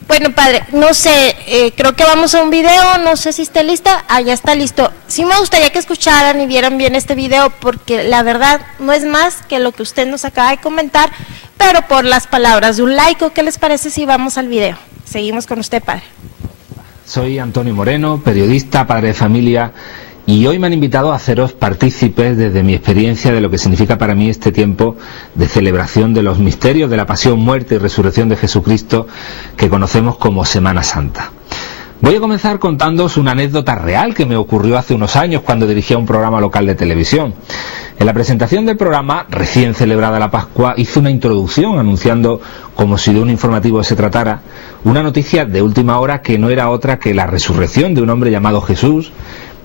Bueno, padre, no sé, creo que vamos a un video, no sé si esté lista. Ya está listo. Sí me gustaría que escucharan y vieran bien este video, porque la verdad no es más que lo que usted nos acaba de comentar, pero por las palabras de un laico. ¿Qué les parece si vamos al video? Seguimos con usted, padre. Soy Antonio Moreno, periodista, padre de familia, y hoy me han invitado a haceros partícipes desde mi experiencia de lo que significa para mí este tiempo de celebración de los misterios de la pasión, muerte y resurrección de Jesucristo que conocemos como Semana Santa. Voy a comenzar contándoos una anécdota real que me ocurrió hace unos años cuando dirigía un programa local de televisión. En la presentación del programa, recién celebrada la Pascua, hice una introducción anunciando, como si de un informativo se tratara, una noticia de última hora que no era otra que la resurrección de un hombre llamado Jesús,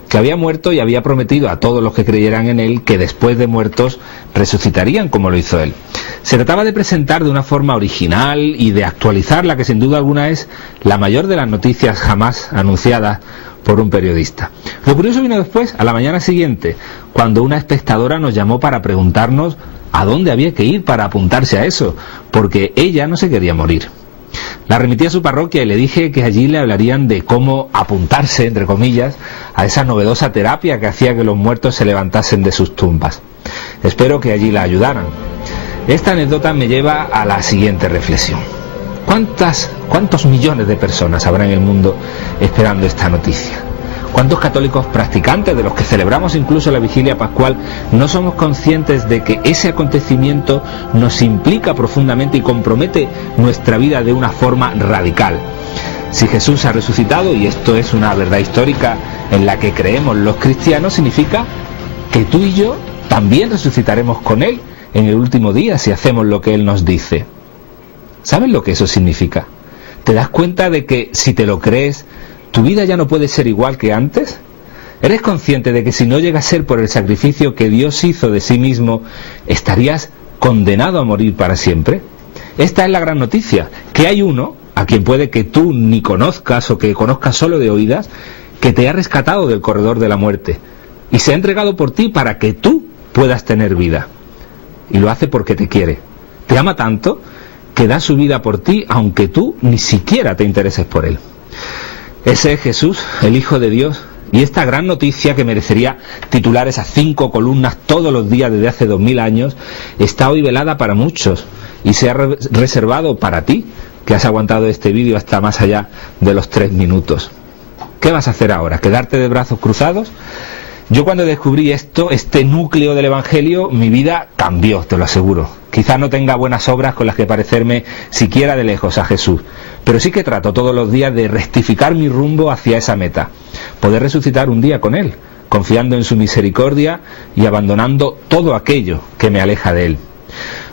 que había muerto y había prometido a todos los que creyeran en él que después de muertos resucitarían como lo hizo él. Se trataba de presentar de una forma original y de actualizar la que sin duda alguna es la mayor de las noticias jamás anunciadas por un periodista. Lo curioso vino después, a la mañana siguiente, cuando una espectadora nos llamó para preguntarnos a dónde había que ir para apuntarse a eso, porque ella no se quería morir. La remití a su parroquia y le dije que allí le hablarían de cómo apuntarse, entre comillas, a esa novedosa terapia que hacía que los muertos se levantasen de sus tumbas. Espero que allí la ayudaran. Esta anécdota me lleva a la siguiente reflexión. ¿Cuántos millones de personas habrá en el mundo esperando esta noticia? ¿Cuántos católicos practicantes, de los que celebramos incluso la vigilia pascual, no somos conscientes de que ese acontecimiento nos implica profundamente y compromete nuestra vida de una forma radical? Si Jesús ha resucitado, y esto es una verdad histórica en la que creemos los cristianos, significa que tú y yo también resucitaremos con Él en el último día si hacemos lo que Él nos dice. ¿Sabes lo que eso significa? ¿Te das cuenta de que si te lo crees, tu vida ya no puede ser igual que antes? ¿Eres consciente de que si no llega a ser por el sacrificio que Dios hizo de sí mismo, estarías condenado a morir para siempre? Esta es la gran noticia, que hay uno, a quien puede que tú ni conozcas o que conozcas solo de oídas, que te ha rescatado del corredor de la muerte y se ha entregado por ti para que tú puedas tener vida. Y lo hace porque te quiere. Te ama tanto que da su vida por ti aunque tú ni siquiera te intereses por él. Ese es Jesús, el Hijo de Dios, y esta gran noticia que merecería titular esas 5 columnas todos los días desde hace 2000 años, está hoy velada para muchos y se ha reservado para ti, que has aguantado este vídeo hasta más allá de los 3 minutos. ¿Qué vas a hacer ahora? ¿Quedarte de brazos cruzados? Yo cuando descubrí este núcleo del Evangelio, mi vida cambió, te lo aseguro. Quizás no tenga buenas obras con las que parecerme siquiera de lejos a Jesús, pero sí que trato todos los días de rectificar mi rumbo hacia esa meta, poder resucitar un día con Él, confiando en su misericordia y abandonando todo aquello que me aleja de Él.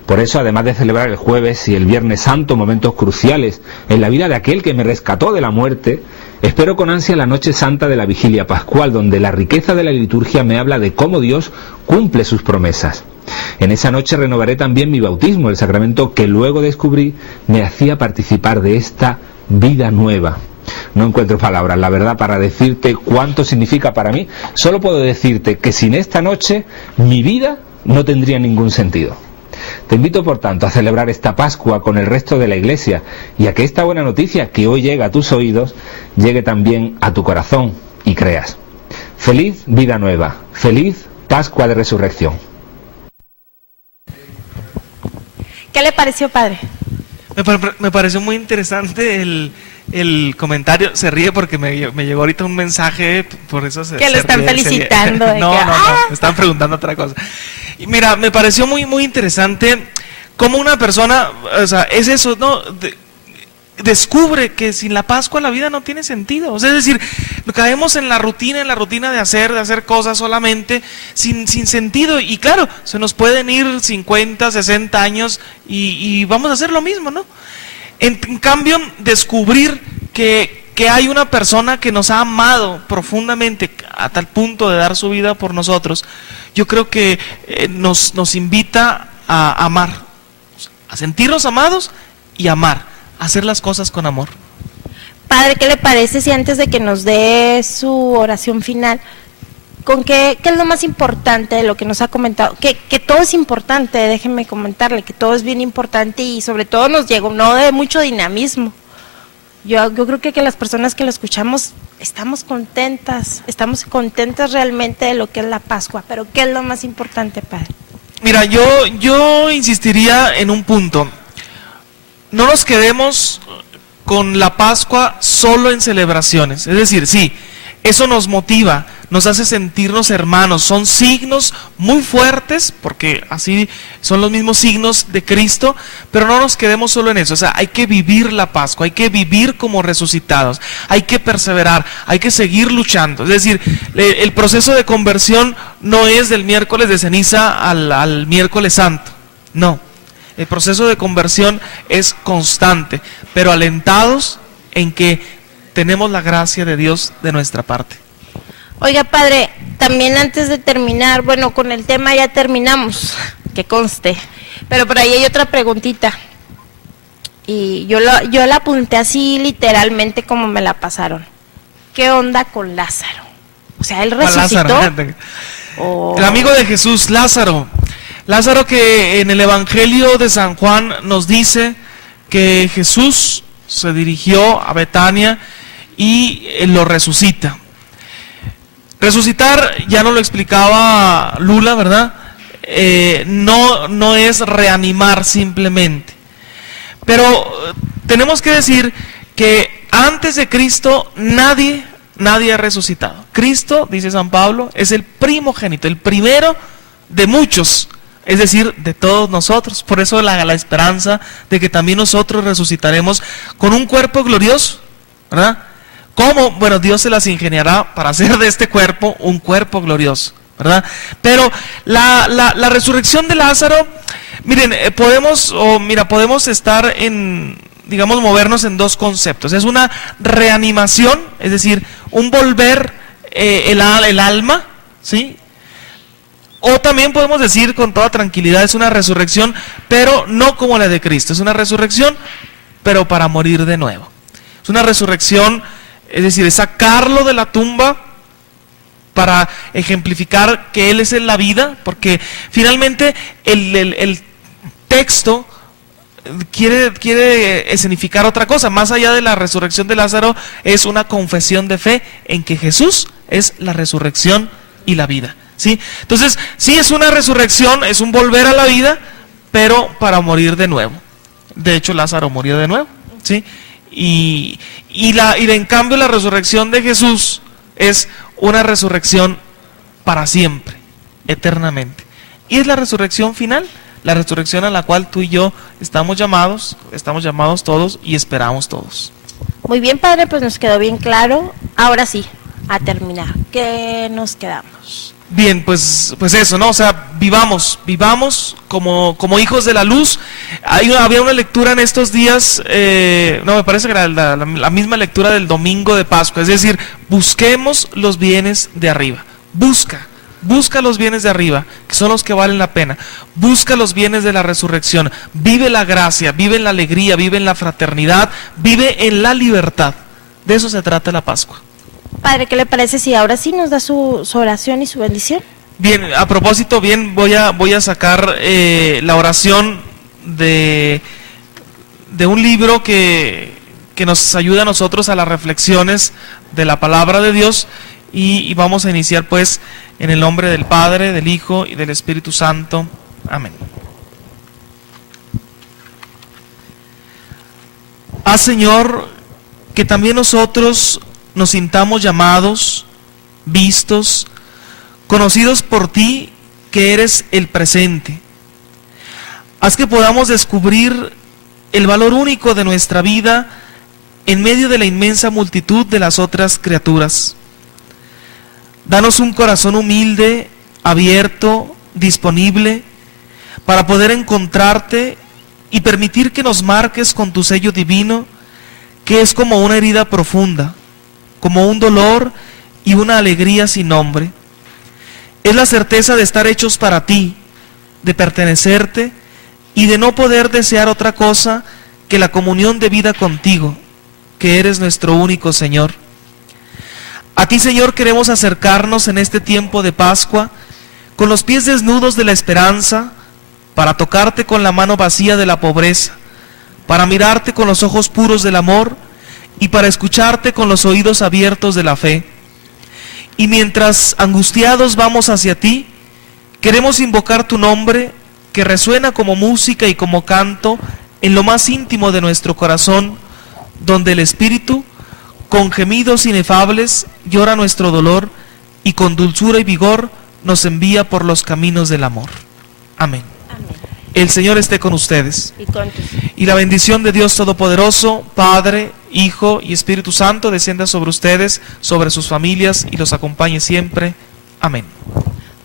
Por eso, además de celebrar el jueves y el viernes santo, momentos cruciales en la vida de aquel que me rescató de la muerte, espero con ansia la noche santa de la vigilia pascual, donde la riqueza de la liturgia me habla de cómo Dios cumple sus promesas. En esa noche renovaré también mi bautismo, el sacramento que luego descubrí me hacía participar de esta vida nueva. No encuentro palabras, la verdad, para decirte cuánto significa para mí. Solo puedo decirte que sin esta noche mi vida no tendría ningún sentido. Te invito, por tanto, a celebrar esta Pascua con el resto de la Iglesia y a que esta buena noticia que hoy llega a tus oídos llegue también a tu corazón y creas. Feliz vida nueva, feliz Pascua de Resurrección. ¿Qué le pareció, padre? Me pareció muy interesante el comentario. Se ríe porque me llegó ahorita un mensaje, por eso que lo están felicitando. No, me están preguntando otra cosa. Y mira, me pareció muy, muy interesante cómo una persona, o sea, es eso, ¿no? Descubre que sin la Pascua la vida no tiene sentido. O sea, es decir, caemos en la rutina de hacer cosas solamente sin sentido. Y claro, se nos pueden ir 50, 60 años y vamos a hacer lo mismo, ¿no? En cambio, descubrir que hay una persona que nos ha amado profundamente a tal punto de dar su vida por nosotros, yo creo que nos invita a amar, a sentirnos amados y amar. Hacer las cosas con amor. Padre, ¿qué le parece si antes de que nos dé su oración final, con qué es lo más importante de lo que nos ha comentado? Que todo es importante, déjenme comentarle, que todo es bien importante y sobre todo nos llegó, no de mucho dinamismo. Yo creo que las personas que lo escuchamos estamos contentas realmente de lo que es la Pascua, pero ¿qué es lo más importante, Padre? Mira, yo insistiría en un punto. No nos quedemos con la Pascua solo en celebraciones. Es decir, sí, eso nos motiva, nos hace sentirnos hermanos. Son signos muy fuertes, porque así son los mismos signos de Cristo, pero no nos quedemos solo en eso. O sea, hay que vivir la Pascua, hay que vivir como resucitados, hay que perseverar, hay que seguir luchando. Es decir, el proceso de conversión no es del miércoles de ceniza al miércoles santo, no. El proceso de conversión es constante, pero alentados en que tenemos la gracia de Dios de nuestra parte. Oiga, Padre, también antes de terminar, bueno, con el tema ya terminamos, que conste, pero por ahí hay otra preguntita. Y yo la apunté así literalmente como me la pasaron. ¿Qué onda con Lázaro? O sea, ¿él resucitó? Lázaro, el amigo de Jesús, Lázaro. Lázaro, que en el Evangelio de San Juan nos dice que Jesús se dirigió a Betania y lo resucita. Resucitar, ya nos lo explicaba Lula, ¿verdad? No es reanimar simplemente. Pero tenemos que decir que antes de Cristo nadie ha resucitado. Cristo, dice San Pablo, es el primogénito, el primero de muchos. Es decir, de todos nosotros. Por eso la esperanza de que también nosotros resucitaremos con un cuerpo glorioso, ¿verdad? ¿Cómo? Bueno, Dios se las ingeniará para hacer de este cuerpo un cuerpo glorioso, ¿verdad? Pero la resurrección de Lázaro, miren, podemos estar digamos, movernos en dos conceptos. Es una reanimación, es decir, un volver el alma, ¿sí? O también podemos decir con toda tranquilidad, es una resurrección, pero no como la de Cristo. Es una resurrección, pero para morir de nuevo. Es una resurrección, es decir, es sacarlo de la tumba para ejemplificar que Él es en la vida, porque finalmente el texto quiere escenificar otra cosa. Más allá de la resurrección de Lázaro, es una confesión de fe en que Jesús es la resurrección y la vida. ¿Sí? Entonces, sí es una resurrección, es un volver a la vida, pero para morir de nuevo. De hecho, Lázaro murió de nuevo, ¿sí? Y en cambio la resurrección de Jesús es una resurrección para siempre, eternamente. Y es la resurrección final, la resurrección a la cual tú y yo estamos llamados todos y esperamos todos. Muy bien, Padre, pues nos quedó bien claro. Ahora sí, a terminar, ¿qué nos quedamos? Bien, pues eso, ¿no? O sea, vivamos como hijos de la luz. Había una lectura en estos días, me parece que era la misma lectura del domingo de Pascua, es decir, busquemos los bienes de arriba. Busca los bienes de arriba, que son los que valen la pena. Busca los bienes de la resurrección. Vive la gracia, vive en la alegría, vive en la fraternidad, vive en la libertad. De eso se trata la Pascua. Padre, ¿qué le parece si ahora sí nos da su oración y su bendición? Bien, a propósito, voy a sacar la oración de un libro que nos ayuda a nosotros a las reflexiones de la palabra de Dios y vamos a iniciar pues en el nombre del Padre, del Hijo y del Espíritu Santo. Amén. Haz, Señor, que también nosotros nos sintamos llamados, vistos, conocidos por ti, que eres el presente. Haz que podamos descubrir el valor único de nuestra vida en medio de la inmensa multitud de las otras criaturas. Danos un corazón humilde, abierto, disponible, para poder encontrarte y permitir que nos marques con tu sello divino, que es como una herida profunda, como un dolor y una alegría sin nombre. Es la certeza de estar hechos para ti, de pertenecerte y de no poder desear otra cosa que la comunión de vida contigo, que eres nuestro único Señor. A ti, Señor, queremos acercarnos en este tiempo de Pascua con los pies desnudos de la esperanza, para tocarte con la mano vacía de la pobreza, para mirarte con los ojos puros del amor y para escucharte con los oídos abiertos de la fe. Y mientras angustiados vamos hacia ti, queremos invocar tu nombre, que resuena como música y como canto en lo más íntimo de nuestro corazón, donde el Espíritu, con gemidos inefables, llora nuestro dolor y con dulzura y vigor nos envía por los caminos del amor. Amén. El Señor esté con ustedes. Y la bendición de Dios Todopoderoso, Padre, Hijo y Espíritu Santo, descienda sobre ustedes, sobre sus familias y los acompañe siempre. Amén.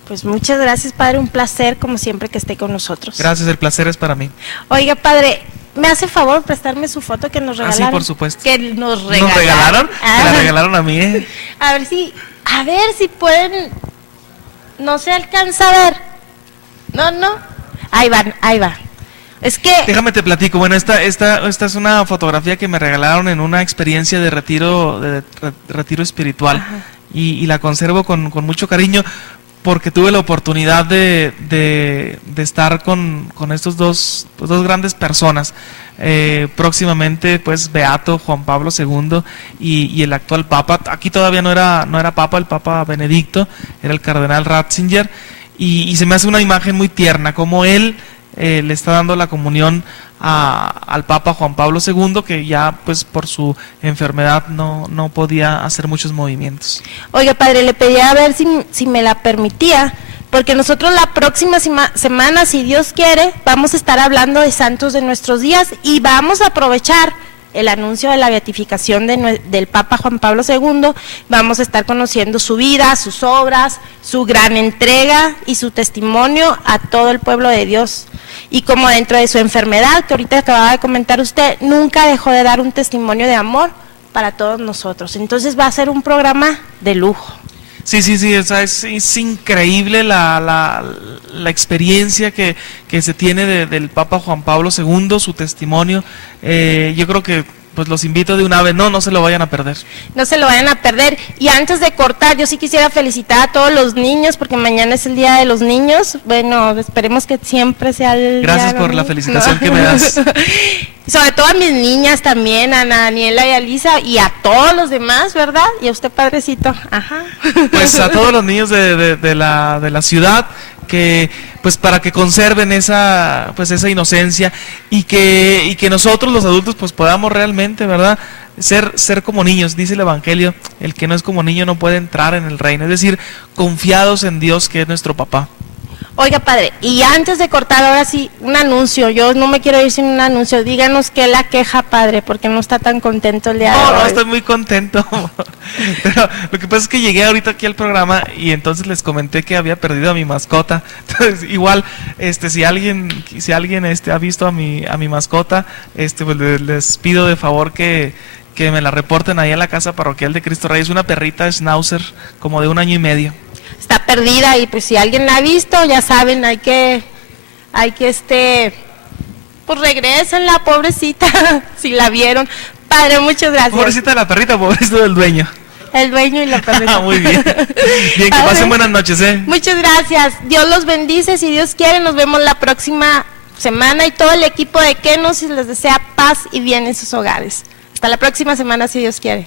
Pues muchas gracias, Padre, un placer como siempre que esté con nosotros. Gracias, el placer es para mí. Oiga, Padre, ¿me hace favor prestarme su foto que nos regalaron? Sí, por supuesto. Que nos regalaron. ¿Nos regalaron? Me la regalaron a mí, ¿eh? A ver si pueden, no se alcanza a ver. No. Ahí va. Es que... Déjame te platico. Bueno, esta es una fotografía que me regalaron en una experiencia de retiro espiritual. Y la conservo con mucho cariño, porque tuve la oportunidad de estar con estos dos grandes personas. Próximamente, pues, Beato Juan Pablo II y el actual Papa. Aquí todavía no era Papa, el Papa Benedicto, era el Cardenal Ratzinger. Y se me hace una imagen muy tierna, como él le está dando la comunión al Papa Juan Pablo II, que ya pues por su enfermedad no podía hacer muchos movimientos. Oiga, Padre, le pedía a ver si me la permitía, porque nosotros la próxima semana, si Dios quiere, vamos a estar hablando de santos de nuestros días y vamos a aprovechar el anuncio de la beatificación del Papa Juan Pablo II. Vamos a estar conociendo su vida, sus obras, su gran entrega y su testimonio a todo el pueblo de Dios. Y como dentro de su enfermedad, que ahorita acababa de comentar usted, nunca dejó de dar un testimonio de amor para todos nosotros. Entonces va a ser un programa de lujo. Sí, o sea, es increíble la experiencia que se tiene del Papa Juan Pablo II, su testimonio. Yo creo que pues los invito de una vez, no se lo vayan a perder. No se lo vayan a perder. Y antes de cortar, yo sí quisiera felicitar a todos los niños, porque mañana es el Día de los Niños. Bueno, esperemos que siempre sea el Gracias día por la felicitación que me das. Sobre todo a mis niñas también, a Daniela y a Lisa, y a todos los demás, ¿verdad? Y a usted, Padrecito. Ajá. Pues a todos los niños de la ciudad, que pues para que conserven esa inocencia y que nosotros los adultos pues podamos realmente, ¿verdad?, ser como niños. Dice el Evangelio, el que no es como niño no puede entrar en el reino, es decir, confiados en Dios, que es nuestro papá. Oiga, Padre, y antes de cortar, ahora sí, un anuncio. Yo no me quiero ir sin un anuncio. Díganos qué la queja, Padre, porque no está tan contento el día de hoy. No, estoy muy contento. Pero lo que pasa es que llegué ahorita aquí al programa y entonces les comenté que había perdido a mi mascota. Entonces, igual, si alguien ha visto a mi mascota, pues les pido de favor que me la reporten ahí en la casa parroquial de Cristo Rey. Es una perrita schnauzer, como de 1 año y medio. Está perdida y pues si alguien la ha visto, ya saben, hay que pues regrésenla, pobrecita, si la vieron. Padre, muchas gracias. Pobrecita de la perrita, pobrecito del dueño. El dueño y la perrita. Muy bien. Bien, que pasen buenas noches, Muchas gracias. Dios los bendice, si Dios quiere, nos vemos la próxima semana y todo el equipo de Kenosis les desea paz y bien en sus hogares. Hasta la próxima semana, si Dios quiere.